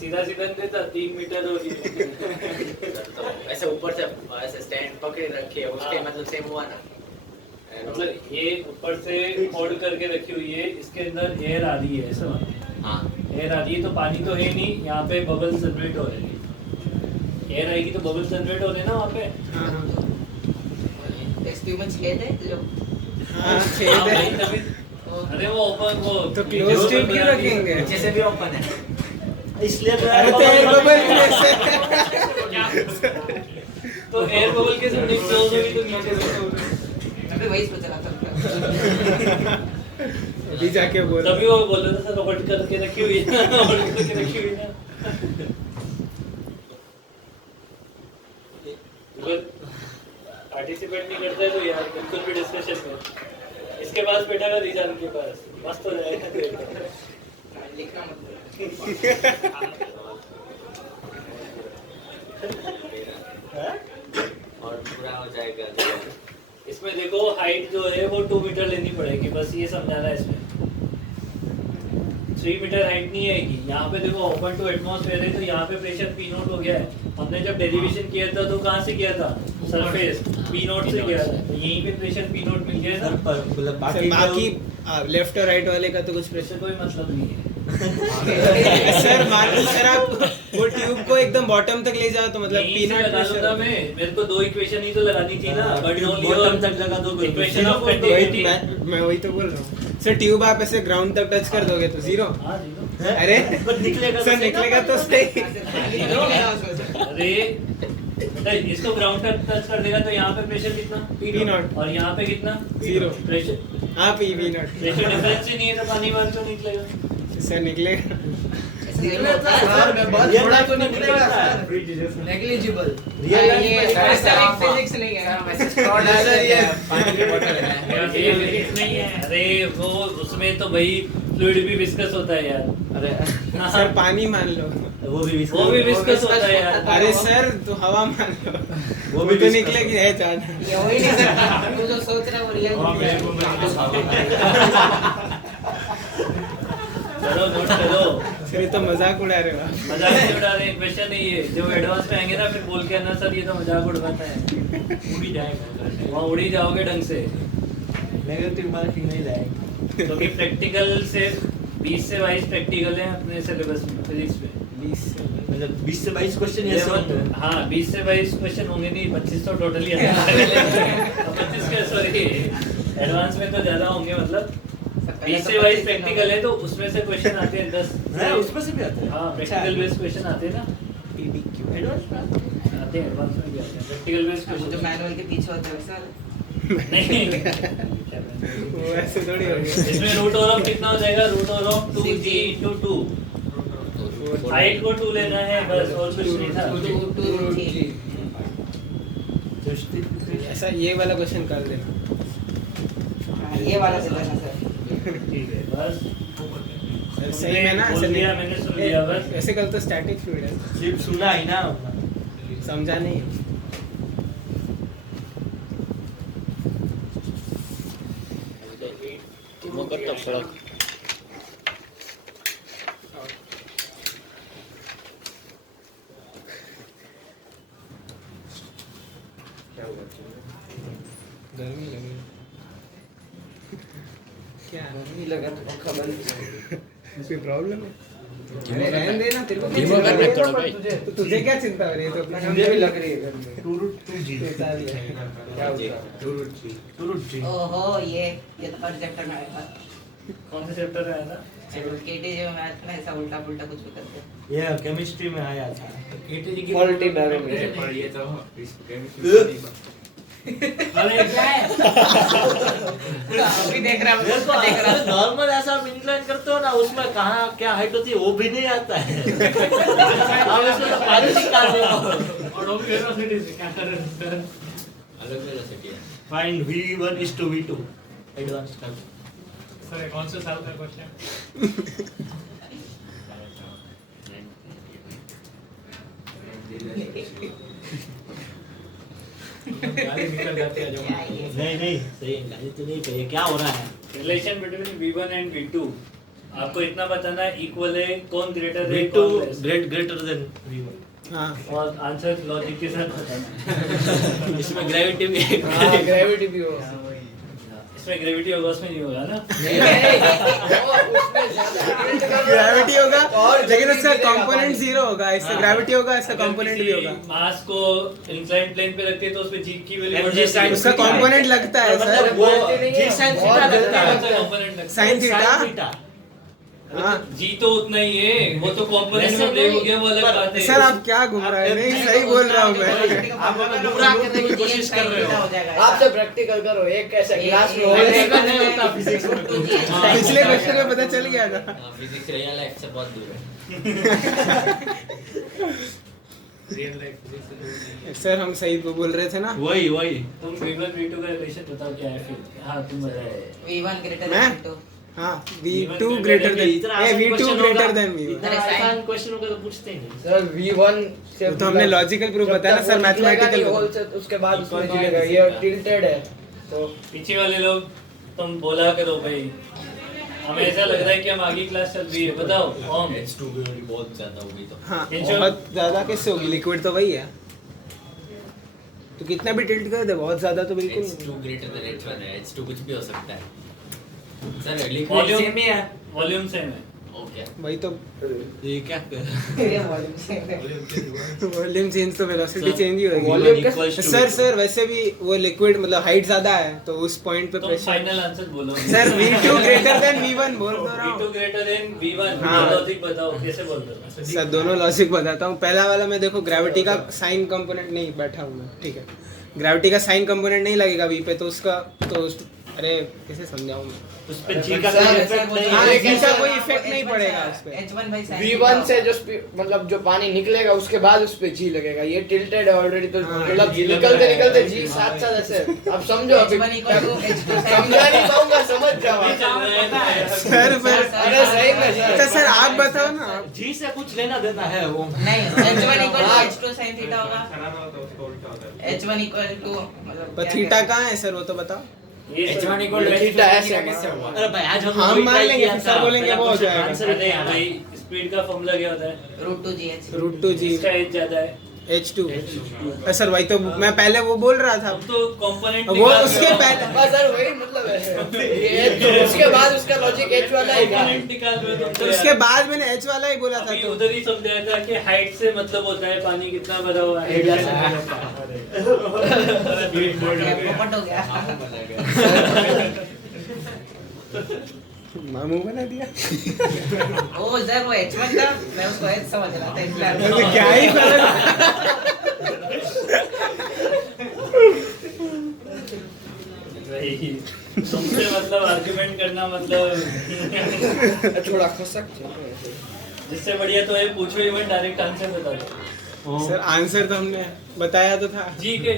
सीधा सीधा नहीं देता 3 मीटर और ये तो ऐसे ऊपर से ऐसे स्टैंड पकड़ रखी है उसके हाँ। मतलब सेम हुआ ना। मतलब ये ऊपर से होल्ड करके रखी हुई है इसके अंदर एयर आ रही है ऐसा हाँ एयर आ रही है तो पानी तो है नहीं यहाँ पे बबल्स जनरेट हो रहे हैं एयर आएगी तो बबल्स जनरेट हो रहे हैं ना वहाँ पे हाँ टेस्ट ट्यूब में छेद है जो हाँ हाँ, छेद भाई, है तभी- अरे वो ओपन वो तो क्लोज ट्यूब क्यों रखेंगे नीचे से भी ओपन है। इसलिए अरे तो एयर बबल कैसे तो एयर बबल के साथ क्लोज होगी तो नीचे से अभी वही सोच रहा था अभी जाके बोल तभी वो बोल रहा था सर होल्ड करके रखी हुई है होल्ड करके रखी हुई है पार्टिसिपेट नहीं करता है तो यार बिल्कुल भी डिस्कशन में इसके पास बैठा था रिजान के पास मस्त हो जाएगा लिखना मत और पूरा हो जाएगा। इसमें देखो हाइट जो है वो 2 मीटर लेनी पड़ेगी बस ये समझाना है इसमें 3 मीटर हाइट नहीं आएगी यहाँ पे देखो ओपन टू एटमॉस्फेयर है तो यहाँ पे प्रेशर पी नोट हो गया है हमने जब डेरिवेशन किया था तो कहाँ से किया था सरफेस पी नोट से किया था तो यहीं पे प्रेशर पी नोट मिल गया था मतलब सर बाकी लेफ्ट और राइट वाले का तो कुछ इससे कोई मतलब नहीं है सर मान लो सर आप वो ट्यूब को एकदम बॉटम तक ले जाओ तो मतलब यहीं से पीनट लगा दूंगा प्रेशर मैं मेरे को 2 इक्वेशन ही तो लगानी थी ना बट ओनली बॉटम तक लगा दो इक्वेशन ऑफ वही कंटिन्यूटी मैं वही तो बोल रहा हूँ सर ट्यूब आप ऐसे ग्राउंड तक टच कर दोगे तो जीरो हाँ जीरो अरे पर निकलेगा सर निकलेगा तो सही अरे बेटा इसको ग्राउंड तक टच कर देगा तो यहाँ पे प्रेशर कितना पी नॉट और यहाँ पे कितना जीरो प्रेशर हाँ P V not pressure difference ही नहीं है तो पानी बाहर क्यों निकलेगा सर निकलेगा रियल लाइफ तो निकलेगा नेग्लिजिबल रियल ये वास्तविक फिजिक्स नहीं है वैसे स्ट्रॉ डालर ये पानी की बोतल है। ये physics नहीं है अरे वो उसमें तो भाई फ्लूइड भी विस्कस होता है यार अरे सर पानी मान लो वो भी विस्कस होता है यार अरे सर तो हवा मान लो वो वो भी तो viscous निकलेगी है चांद ये वही नहीं सर तू जो सोच रहा है वो रियल और मेरे को चलो नोट करो सर ये तो मजाक उड़ा रहे हो आप। मजाक नहीं उड़ा रहे क्वेश्चन नहीं है जब एडवांस में आएंगे ना फिर बोल के आना सर ये तो मजाक उड़वाता है उड़ी जाएगा। वहाँ उड़ी जाओगे ढंग से नेगेटिव मार्किंग नहीं लाएंगे क्योंकि प्रैक्टिकल से 20 से 22 प्रैक्टिकल है अपने सिलेबस में फिजिक्स में 20 से मतलब 20 से 22 क्वेश्चन ऐसे होते हैं हाँ 20 से 22 क्वेश्चन होंगे नहीं 25 तो टोटली 25 के सॉरी एडवांस में तो ज्यादा होंगे मतलब 20 से 22 प्रैक्टिकल है तो उसमें से क्वेश्चन आते हैं 10 है उसमें से भी आते हैं हाँ प्रैक्टिकल बेस्ड क्वेश्चन आते हैं ना PBQ एडवांस आते हैं एडवांस में भी आते हैं प्रैक्टिकल बेस्ड वो जो क्वेश्चन मैनुअल के पीछे होता है वैसा वाला? नहीं वो ऐसे थोड़ी हो गया इसमें रूट ओवर कितना हो जाएगा root over 2g into 2 height को 2 लेना है बस और कुछ नहीं था 2 3 ऐसा ये वाला क्वेश्चन कर देना ये वाला से देना सर। ठीक है बस सही है ना बोल दिया मैंने सुन लिया बस ऐसे कल तो स्टैटिक फ्लूइड है सिर्फ सुना ही ना समझा नहीं मगर तो फर्क गर्मी लग रही क्या नहीं लगा तो पंखा बंद। कोई प्रॉब्लम है अरे रहने दे ना तेरे को धीमा कर रहे थोड़ा भाई। तो तुझे क्या चिंता हो रही है तो अपना काम मुझे भी कर। लग रही है गर्मी। 2√2g तो बता दिया। क्या होता? 2√g ओहो ये तो हर चैप्टर में आएगा। कौन से चैप्टर में आया था केटीजी में मैथ में ऐसा उल्टा पुल्टा कुछ भी करते हैं। ये केमिस्ट्री में आया था केटीजी की Multi barrel में। पर ये तो इस केमिस्ट्री अरे क्या है अभी देख रहा मेरे को हूँ देख रहा हूँ। नॉर्मल ऐसा आप इंक्लाइन करते हो ना उसमें कहाँ क्या हाइट होती है वो भी नहीं आता है आप इसमें तो पानी निकाल रहे हो और वो वेलोसिटी से क्या कर रहे हैं सर अलग वेलोसिटी है find v1 is to v2 advance कर सर कौन सा साल का क्वेश्चन गाली निकल जाती है जो नहीं नहीं सही है गाली तो नहीं कहिए क्या हो रहा है relation between v1 and v2 आपको इतना बताना है इक्वल है कौन ग्रेटर है v2 कौन less है। greater than v1 हाँ और आंसर लॉजिक के साथ बताना इसमें ग्रेविटी भी हाँ ग्रेविटी भी हो इसमें ग्रेविटी होगा उसमें नहीं होगा ना ग्रेविटी होगा लेकिन उसका कंपोनेंट जीरो होगा इससे ग्रेविटी होगा इसका कंपोनेंट भी होगा मास को इंक्लाइन प्लेन पे रखते हैं तो उसमें जी की वैल्यू mg sin उसका कंपोनेंट लगता है सर मतलब वो g sin थीटा लगता है कंपोनेंट लगता है साइन थीटा थीटा हाँ जी तो उतना ही है वो तो कंपोनेंट में ब्रेक हो गया वो अलग बात है सर आप क्या घूम रहे हैं नहीं सही बोल रहा हूँ मैं आप हमें गुमराह करने की कोशिश कर रहे हो आप आपसे प्रैक्टिकल करो एक कैसे क्लास में हो प्रैक्टिकल नहीं होता फिजिक्स में पिछले क्वेश्चन में पता चल गया था फिजिक्स रियल लाइफ से बहुत दूर है रियल लाइफ फिजिक्स सर हम सही बोल रहे थे ना वही वही तुम v1 v2 का रिलेशन बताओ क्या है फिर हाँ तुम बताओ V1 greater मैं? than V2 हाँ V2 greater than V2 greater than V1 इतना आसान क्वेश्चन होगा तो पूछते ही नहीं सर V1 से वो तो हमने लॉजिकल प्रूफ बताया ना सर मैथमेटिकल उसके बाद उसमें जीलेगा ये टिल्टेड है तो पीछे वाले लोग तुम बोला करो भाई हमें ऐसा लग रहा है कि हम आगे क्लास चल रही है बताओ ओम H2 भी बहुत ज्यादा होगी तो हाँ Ensure- बहुत ज्यादा कैसे होगी लिक्विड तो वही है तो कितना भी टिल्ट कर दे बहुत ज्यादा तो बिल्कुल नहीं। H2 ग्रेटर देन H1 है H2 कुछ भी हो सकता है सर लिक्विड वॉल्यूम सेम ही है वॉल्यूम सेम है ओके वही तो ये क्या ये volume से वॉल्यूम चेंज तो वेलोसिटी चेंज ही होगी वॉल्यूम सर वैसे भी वो लिक्विड मतलब हाइट ज्यादा है तो उस पॉइंट पे तुम प्रेशर फाइनल आंसर बोलो sir V2 greater than V1 बोल तो रहा v2 हूँ ग्रेटर देन v1 हाँ। लॉजिक बताओ कैसे बोलते हो सर दोनों लॉजिक बताता हूँ पहला वाला मैं देखो ग्रेविटी का साइन कंपोनेंट नहीं बैठा हूँ मैं ठीक है ग्रेविटी का साइन कंपोनेंट नहीं लगेगा V पे तो उसका तो अरे कैसे समझाऊँ मैं उस पे जी का सर, कोई सर, इफेक्ट नहीं हाँ, है जी का कोई इफेक्ट नहीं पड़ेगा उस पे H1 by sin V1 से जो मतलब जो पानी निकलेगा उसके बाद उस पे जी लगेगा ये टिल्टेड है ऑलरेडी तो हाँ, मतलब जी लग निकलते रहा है। निकलते जी साथ साथ ऐसे अब समझो अभी H1 equal to H2 sin समझा नहीं पाऊंगा समझ जाओ अभी चल रहा है ना। सर फिर अरे सही में अच्छा सर आप बताओ ना जी से कुछ लेना देना है वो नहीं H1 equal to H2 sin theta होगा कराना होता है उसका उल्टा होता है H1 equal to मतलब पर क्या थीटा कहते कहाँ है सर वो तो बताओ ये H1 equal to थीटा ऐसे अरे भाई आज हम हम वही मान try लेंगे, किया फिर था। सब बोलेंगे वो हो पहला जाएगा। आंसर ही अरे नहीं आया। भाई स्पीड का फॉर्मूला क्या होता है हैं? √2gh √2g इसका एज ज्यादा है H2 सर वही तो मैं पहले वो बोल रहा था अब तो कंपोनेंट वो उसके पहले बस सर वही मतलब है ये उसके बाद उसका लॉजिक एच वाला ही था कंपोनेंट निकाल रहे हो तुम तो उसके बाद मैंने H वाला ही बोला था अभी तो उधर ही समझाया था कि हाइट से मतलब होता है पानी कितना भरा हुआ है पोपट हो गया मामू बना दिया। वो सर वो H1 था, मैं उसको H समझ रहा था इसलिए तो क्या ही फर्क। वही तुमसे मतलब आर्गुमेंट करना मतलब थोड़ा खसक चाहिए। जिससे बढ़िया तो ये पूछो ही मत, डायरेक्ट आंसर बता दो। सर आंसर तो हमने बताया तो था। जी के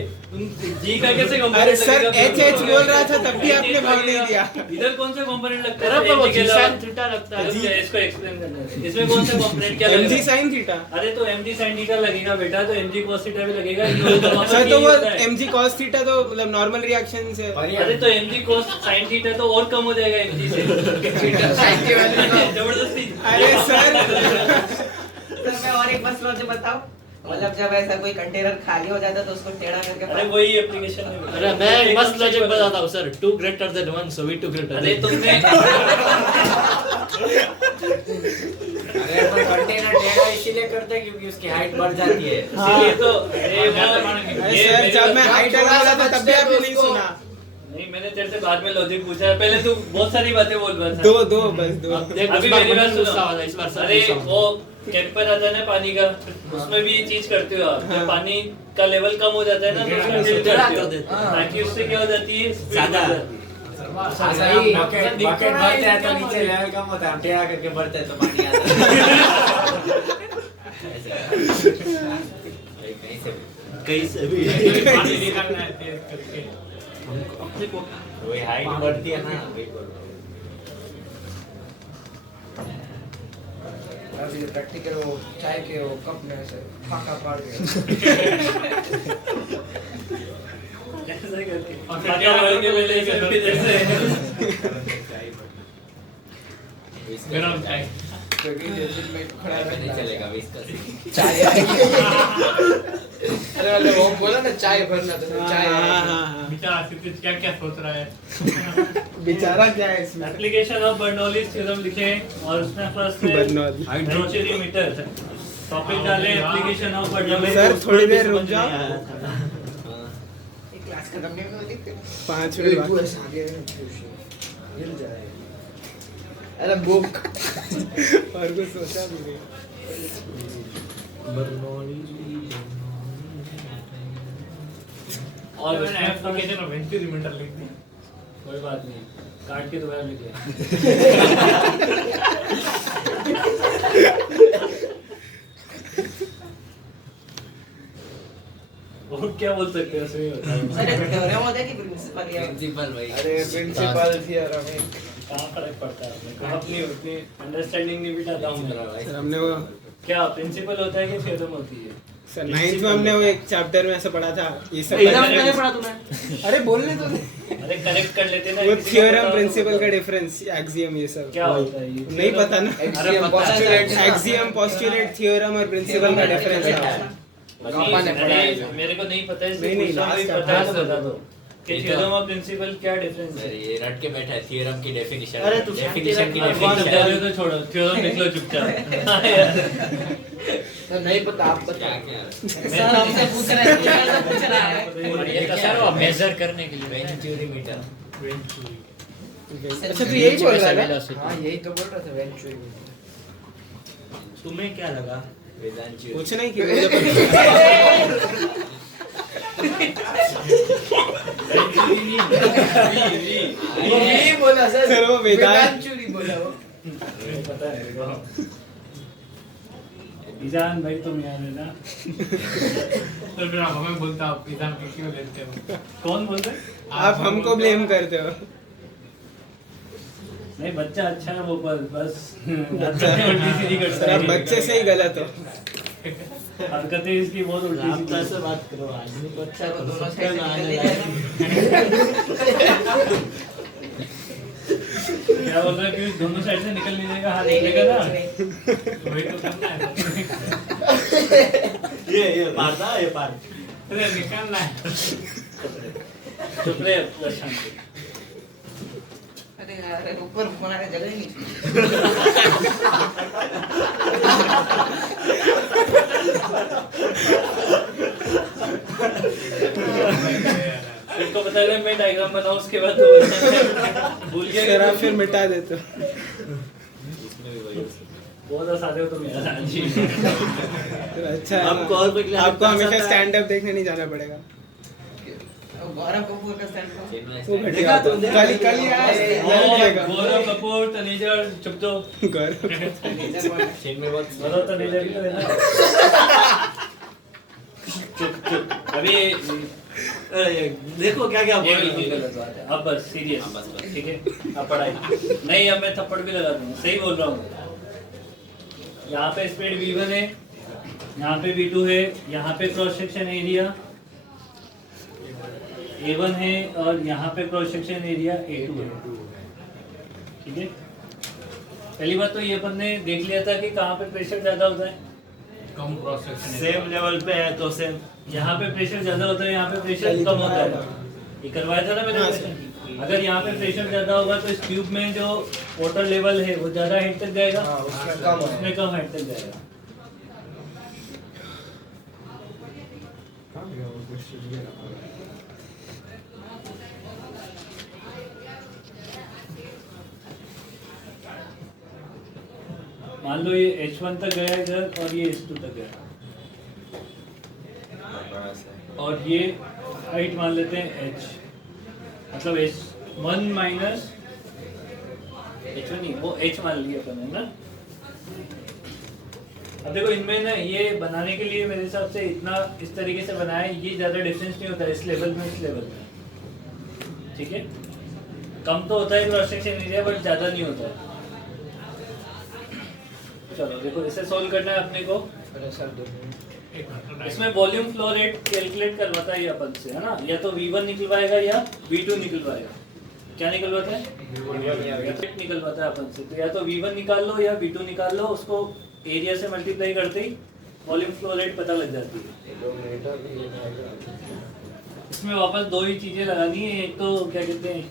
जी का कैसे कंपोनेंट अरे सर एच बोल रहा था तब भी आपने भाव नहीं दिया। इधर कौन सा कंपोनेंट लगता है? अरे वो MG के अलावा? sin थीटा लगता है। रुक जा, इसको एक्सप्लेन करना है। इसमें कौन सा कंपोनेंट क्या mg लगेगा? sin theta. अरे तो mg sin थीटा लगेगा बेटा, तो mg cos थीटा भी लगेगा। ये तो वहाँ पर सर तो यही वो होता है। mg cos थीटा तो मतलब नॉर्मल रिएक्शन से। अरे तो mg cos sin थीटा तो और कम हो जाएगा mg से। साइन की वैल्यू तो जबरदस्ती। अरे सर सर मैं और एक बस लॉजिक बताऊं, मतलब जब ऐसा कोई कंटेनर खाली हो जाता है तो उसको टेढ़ा करके अरे वही एप्लीकेशन है। अरे मैं एक मस्त लॉजिक बताता हूँ sir, 2 greater than 1 so v2 greater अरे than तुमने अरे पर कंटेनर टेढ़ा इसीलिए करते हैं क्योंकि उसकी हाइट बढ़ जाती है। इसीलिए तो अरे अरे सर जब मैं हाइट थोड़ा बोला सा था तब भी बचते आपने तो नहीं उसको- सुना। नहीं, मैंने तेरे से बाद में लॉजिक पूछा, पहले तू बहुत सारी बातें बोल रहा था। दो बस दो। अब देख अभी इस बार मेरी बात बंदर सुनो। गुस्सा वाला, इस बार सर अरे गुस्सा वाला। वो कैप पर आता है ना पानी का, उसमें भी ये चीज करते हो आप। जब पानी का लेवल कम हो जाता है ना तो उसमें tilt टेढ़ा करते कर हो, देते हैं। ताकि उससे क्या हो जाती है, स्पीड ज्यादा। बढ़ जाती है। ऐसा हम बकेट भरते हैं तो नीचे लेवल कम होता है, हम टेढ़ा करके भरते हैं तो पानी आता है। कहीं से भी पानी निकालना है तेज करके। वही हाइट बढ़ती है ना, वही बोल रहा हूँ। अभी प्रैक्टिकल वो चाय के वो कप में ऐसे फाका पाड़ गया। ऐसे करके और फिर बाकी क्या वर्ग के करोगे? पहले ऐसे करके जैसे गरम चाय। क्योंकि जैसे में खड़ा नहीं रहता है। चलेगा इसका। चाय अरे मतलब वो बोला ना चाय भरना तो चाय हाँ। बेचारा क्षितिज क्या क्या सोच रहा है। बेचारा क्या है इसमें। एप्लीकेशन ऑफ बर्नौलीज थ्योरम लिखे और उसमें फर्स्ट में बर्नौली। हाइड्रोचेरीमीटर टॉपिक डाले, एप्लीकेशन ऑफ बर्नौलीज। सर थोड़ी देर रुक जाओ। एक क्लास खत्म नहीं होती थी। 5 मिनट वो बाकी। ऐसा आगे गिर जाएगा। अरे बुक और कुछ सोचा भी नहीं। और मैंने उसमें एप्लीकेशन ऑफ वेंचुरीमीटर लिख दी। कोई बात नहीं, काट के दोबारा लिखे। और क्या बोल सकते हैं उसमें, बताओ। अरे थ्योरम होता है कि प्रिंसिपल या प्रिंसिपल भाई। अरे प्रिंसिपल थियरम है। कहाँ फर्क पड़ता है अपने को? अपनी उतनी अंडरस्टैंडिंग नहीं बिठाता हूँ मैं। सर हमने वो क्या प्रिंसिपल होता है कि थ्योरम होती है? सर 9th में हमने वो एक चैप्टर में ऐसा पढ़ा था ये सब। एग्जाम में नहीं पढ़ा तूने? अरे बोलने तो दे। अरे करेक्ट कर लेते ना। वो किसी को थ्योरम पता हो प्रिंसिपल तो का बताओ। डिफरेंस एक्सियम ये सब क्या होता है ये? नहीं पता ना। एक्सियम पता है। पोस्टुलेट एक्सियम पोस्टुलेट थ्योरम और प्रिंसिपल का डिफरेंस है। पापा ने पढ़ाया नहीं, था। मेरे को नहीं पता है, नहीं, नहीं, इसलिए last पता है तो chapter बता दो कि ये तो- थ्योरम और प्रिंसिपल क्या डिफरेंस सर है। ये रट के बैठा है थ्योरम की डेफिनेशन। अरे तू डेफिनेशन की शांति रख, कौन डेफिनेशन। समझा तो छोड़ो, थ्योरम लिख लो चुपचाप। हाँ यार। तो नहीं पता आप क्या बताओ। क्या सर हमसे पूछ रहे हैं, टीचर से पूछ रहा है। ये तो सर वो मेजर करने के लिए वेंचुरीमीटर। अच्छा तू यही बोल रहा है ना? Velocity। हाँ यही तो बोल रहा था वेंचुरी। तुम्हें क्या लगा? वेदांत कुछ नहीं कि मुझे वो यही बोला सर। सर, वो वेदांत- वेदांचुरी बोला वो। पता है मेरे को। ईजान भाई तुम यार है ना? तो फिर आप हमें बोलते हो, आप एग्जाम के क्यों लेते हो? कौन बोलते? आप हमको ब्लेम करते हो। नहीं, बच्चा अच्छा है वो, पर बस उल्टी सीधी करता सर है। आप बच्चे से ही गलत हो। हरकतें इसकी बहुत उल्टी आप सीधी से बात करो, आदमी को अच्छा सर वो तो दोनों सबके साइड से में निकल आने जाएगा। क्या बोल रहा है कि दोनों साइड से निकल नहीं जाएगा, हाथ नहीं, निकलेगा ना। नहीं, वही तो करना है। ये पारदा ये पार। अरे निकालना है। चुप रहे, बस शांति। अरे यार ऊपर बनाने जगह ही नहीं। इसको पता है मैं डायग्राम बनाऊं उसके बाद तो भूल गया सर कि आप फिर मिटा देते हो। बहुत आसान हो तुम यार जी। अच्छा है आपको और कोई ना? class आपको हमेशा आता है? स्टैंड अप देखने नहीं जाना पड़ेगा। गौरव कपूर का स्टैंड वो घटिया देखा होता तुमने? है। कल ही आया है, जरूर और देखा। गौरव कपूर तनेजा चुप तो गौरव चेन में बहुत गौरव तनेजा भी तो है ना। चुप चुप अभी अरे देखो क्या क्या ये बोल बिल्कुल रहे गलत बात है। अब बस सीरियस हाँ, बस। ठीक है। अब पढ़ाई नहीं, अब मैं थप्पड़ भी लगा दूंगा, सही बोल रहा हूँ। यहाँ पे स्पीड v1 है, यहाँ पे v2 है, यहाँ पे क्रॉस सेक्शन एरिया a1 है और यहाँ पे क्रॉस सेक्शन एरिया a2 है। ठीक है, पहली बात तो ये अपन ने देख लिया था कि कहाँ पे प्रेशर ज्यादा होता है। कम क्रॉस सेक्शन सेम लेवल पे है तो सेम यहाँ पे प्रेशर ज्यादा होता है, यहाँ पे प्रेशर कम होता है। ये करवाया था ना मैंने हाँ, क्वेश्चन। अगर यहाँ पे प्रेशर ज्यादा होगा तो इस ट्यूब में जो वाटर लेवल है वो ज्यादा हाइट तक जाएगा, उसमें कम हाइट तक जाएगा। मान लो ये H1 तक गया इधर और ये H2 तक गया, और ये हाइट मान लेते हैं H, मतलब H1 माइनस H1 नहीं, वो H मान लिया अपन है ना। अब देखो इनमें ना ये बनाने के लिए मेरे हिसाब से इतना इस तरीके से बनाया है, ये ज्यादा डिफरेंस नहीं होता है इस लेवल में इस लेवल में। ठीक है, कम तो होता है क्रॉस सेक्शन एरिया बट ज्यादा नहीं होता है। चलो देखो इसे सोल्व करना है अपने को। इसमें वॉल्यूम फ्लो रेट कैलकुलेट करवाता है ये अपन से, है ना। या तो V1 निकलवाएगा या V2 निकलवाएगा। क्या निकलवाता है? निकलवाता है अपन से। तो या तो V1 निकाल लो या V2 निकाल लो, उसको एरिया से मल्टीप्लाई करते ही वॉल्यूम फ्लो रेट पता लग जाती है। इसमें वापस दो ही चीजें लगानी है, एक तो क्या कहते हैं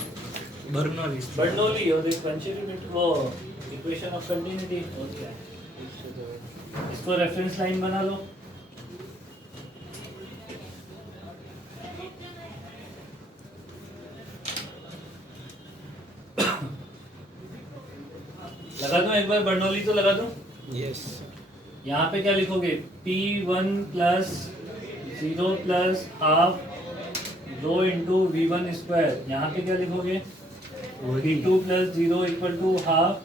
बर्नौली और एक कंसिडरेट वो इक्वेशन ऑफ कंटिन्यूटी। और क्या है? इसको रेफरेंस लाइन बना लो। लगा दूं एक बार, बर्नौली तो लगा दूं। यस यहाँ पे क्या लिखोगे? P1 plus 0 plus half rho into V1 square. यहाँ पे क्या लिखोगे? V2 plus 0 equal to half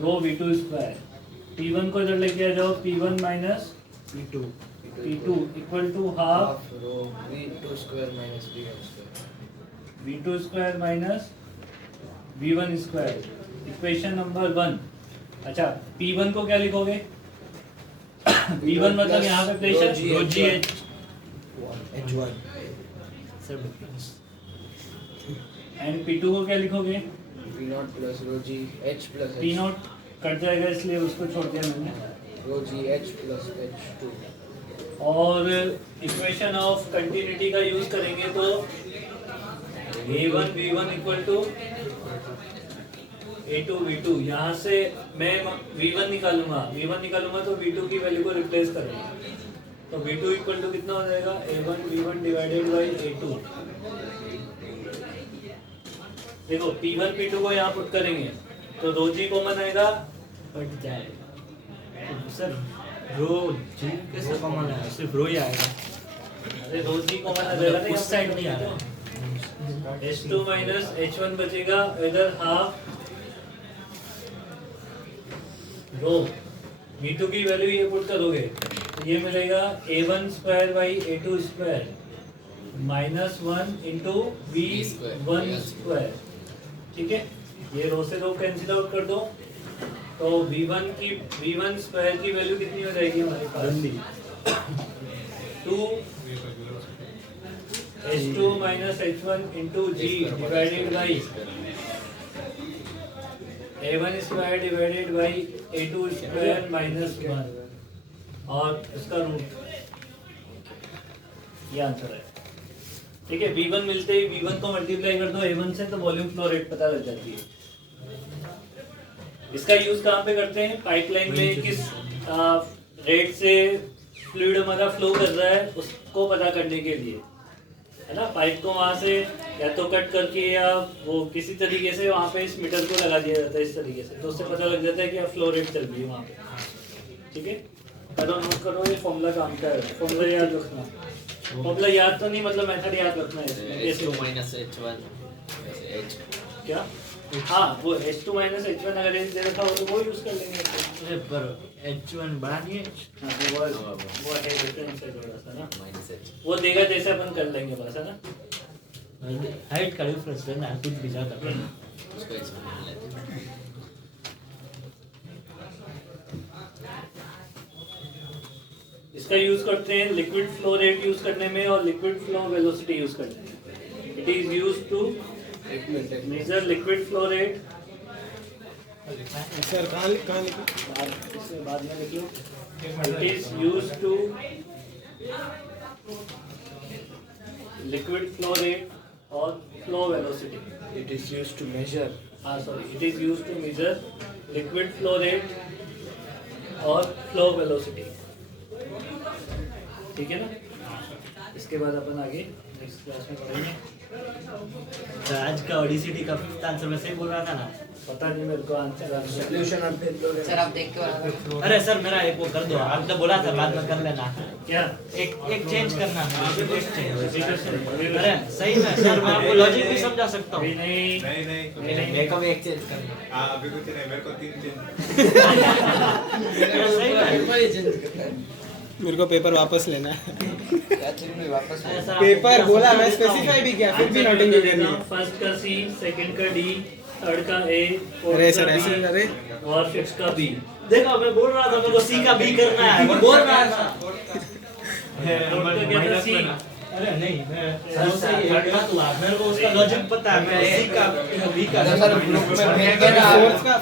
rho V2 square. P1 को इधर लेके आ जाओ, P1 minus P2 equal to half V2 square minus V1 square. Equation number 1। अच्छा, P1 को क्या लिखोगे? P1 मतलब यहाँ पे प्रेशर एंड P2 को क्या लिखोगे? P0 कट जाएगा इसलिए उसको छोड़ दिया मैंने। और इक्वेशन ऑफ कंटिन्यूटी का यूज करेंगे तो A1 V1 equal to A2 V2। यहाँ से मैं V1 निकालूंगा तो V2 की वैल्यू को रिप्लेस करूंगा, तो V2 इक्वल टू कितना हो जाएगा? A1 V1 divided by A2। देखो P1 P2 को यहाँ पुट करेंगे तो रो जी कॉमन आएगा, कट जाएगा सर। रो जी कैसे कॉमन है? सिर्फ रो ही आएगा। अरे रो जी कॉमन आ जाएगा ना, उस साइड नहीं आ रहा। H2 माइनस H1 बचेगा, इधर हाफ रो V2 की वैल्यू ये पुट करोगे तो ये मिलेगा A1 square by A2 square minus 1 into V1 square. ठीक है, ये रो से रो कैंसिल आउट कर दो तो V1 स्क्वायर की वैल्यू कितनी हो जाएगी हमारे पास? 2 H2 minus H1 into G divided by A1 square divided by A2 square minus 1 और इसका रूट। ये आंसर है। ठीक है, V1 मिलते ही V1 को मल्टीप्लाई कर दो A1 से तो वॉल्यूम फ्लो रेट पता लग जाती है। इसका यूज कहाँ पे करते हैं? पाइपलाइन में किस रेट से फ्लूइड हमारा फ्लो कर रहा है उसको पता करने के लिए, है ना। पाइप को वहां से या तो कट करके या वो किसी तरीके से वहाँ पे इस मीटर को लगा दिया जाता है इस तरीके से, तो उससे पता लग जाता है कि अब फ्लो रेट चल रही है वहाँ पे। ठीक है, करो नोट करो, ये फॉर्मूला काम का है, फॉर्मूला याद रखना। फॉर्मूला याद तो नहीं, मतलब मेथड याद रखना है इसमें। H2 minus H1 H क्या? हाँ, वो H2 minus H1 अगर H दे रखा हो तो वो यूज कर लेंगे। अरे पर H1 बड़ा नहीं है। हाँ, वो है डिफरेंस है थोड़ा सा ना, minus H वो देगा जैसे अपन कर लेंगे बस, है ना। हाइट का डिफरेंस है ना, कुछ भी ज्यादा करना। उसको H मान लेते हैं। इसका यूज करते हैं लिक्विड फ्लो रेट यूज करने में और लिक्विड फ्लो वेलोसिटी यूज करने में। It is used to measure liquid flow rate. Sir कहाँ लिखा? इससे बाद में लिख लो। It is used to liquid flow rate और flow velocity. It is used to measure. हाँ sorry, it is used to measure liquid flow rate और फ्लो वेलोसिटी। ठीक है ना। इसके बाद अपन आगे नेक्स्ट क्लास में पढ़ेंगे। तो आज का ओडिसिटी का फिफ्थ आंसर में सही बोल रहा था ना? पता नहीं मेरे को आंसर Solution update दो सर आप देख के बता। अरे सर मेरा एक वो कर दो, आप तो बोला था बाद में कर लेना। क्या एक चेंज करना है, एक change। अरे अरे सही में सर, मैं आपको लॉजिक भी समझा सकता हूँ। नहीं मेरे को भी एक चेंज करना है। अभी कुछ नहीं, मेरे को 3 चेंज। सही में मेरे को पेपर वापस लेना है। क्या चीज में वापस अरे सर, पेपर आपको बोला मैं समझा स्पेसिफाई भी किया, फिर भी आंसर नोटिंग बता करनी देना। है। फर्स्ट का सी, सेकंड का डी, थर्ड का ए, अरे फोर्थ सर का ऐसे बी अरे और फिफ्थ का बी। देखो मैं बोल रहा था मेरे को सी का बी करना है, वो बोल रहा था। फोर्थ का क्या था? सी। अरे नहीं, मैं सही है, मेरे को उसका लॉजिक पता है। मैं सी का बी का सर ग्रुप में भेज के ना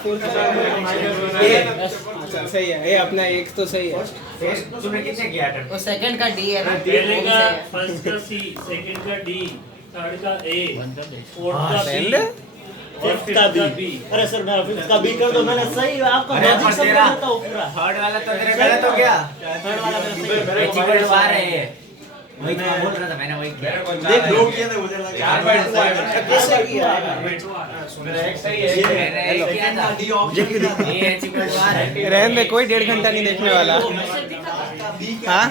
फोर्थ का अच्छा सही है, ये अपना एक तो सही है। तूने कितने किया अटेम्प्ट? वो सेकंड का डी है ना, पहले वो भी का सही है। फर्स्ट का सी, सेकंड का डी, थर्ड का ए, फोर्थ हाँ, का सेम बी है? और फिफ्थ का बी। अरे सर मेरा फिफ्थ का बी कर दो, मैंने सही आपका लॉजिक समझा देता हूँ पूरा। थर्ड वाला तो तेरे गलत हो गया। थर्ड वाला मेरा सही है। H equal to R है। वही तो मैं बोल रहा था, मैंने वही किया। मेरे को देख लो किया था, मुझे लगा 4.5 कैसे किया? मेरा एक सही है। मैंने एक किया था। ये H equal to R है। रहने दे, कोई 1.5 घंटा नहीं देखने वाला। हाँ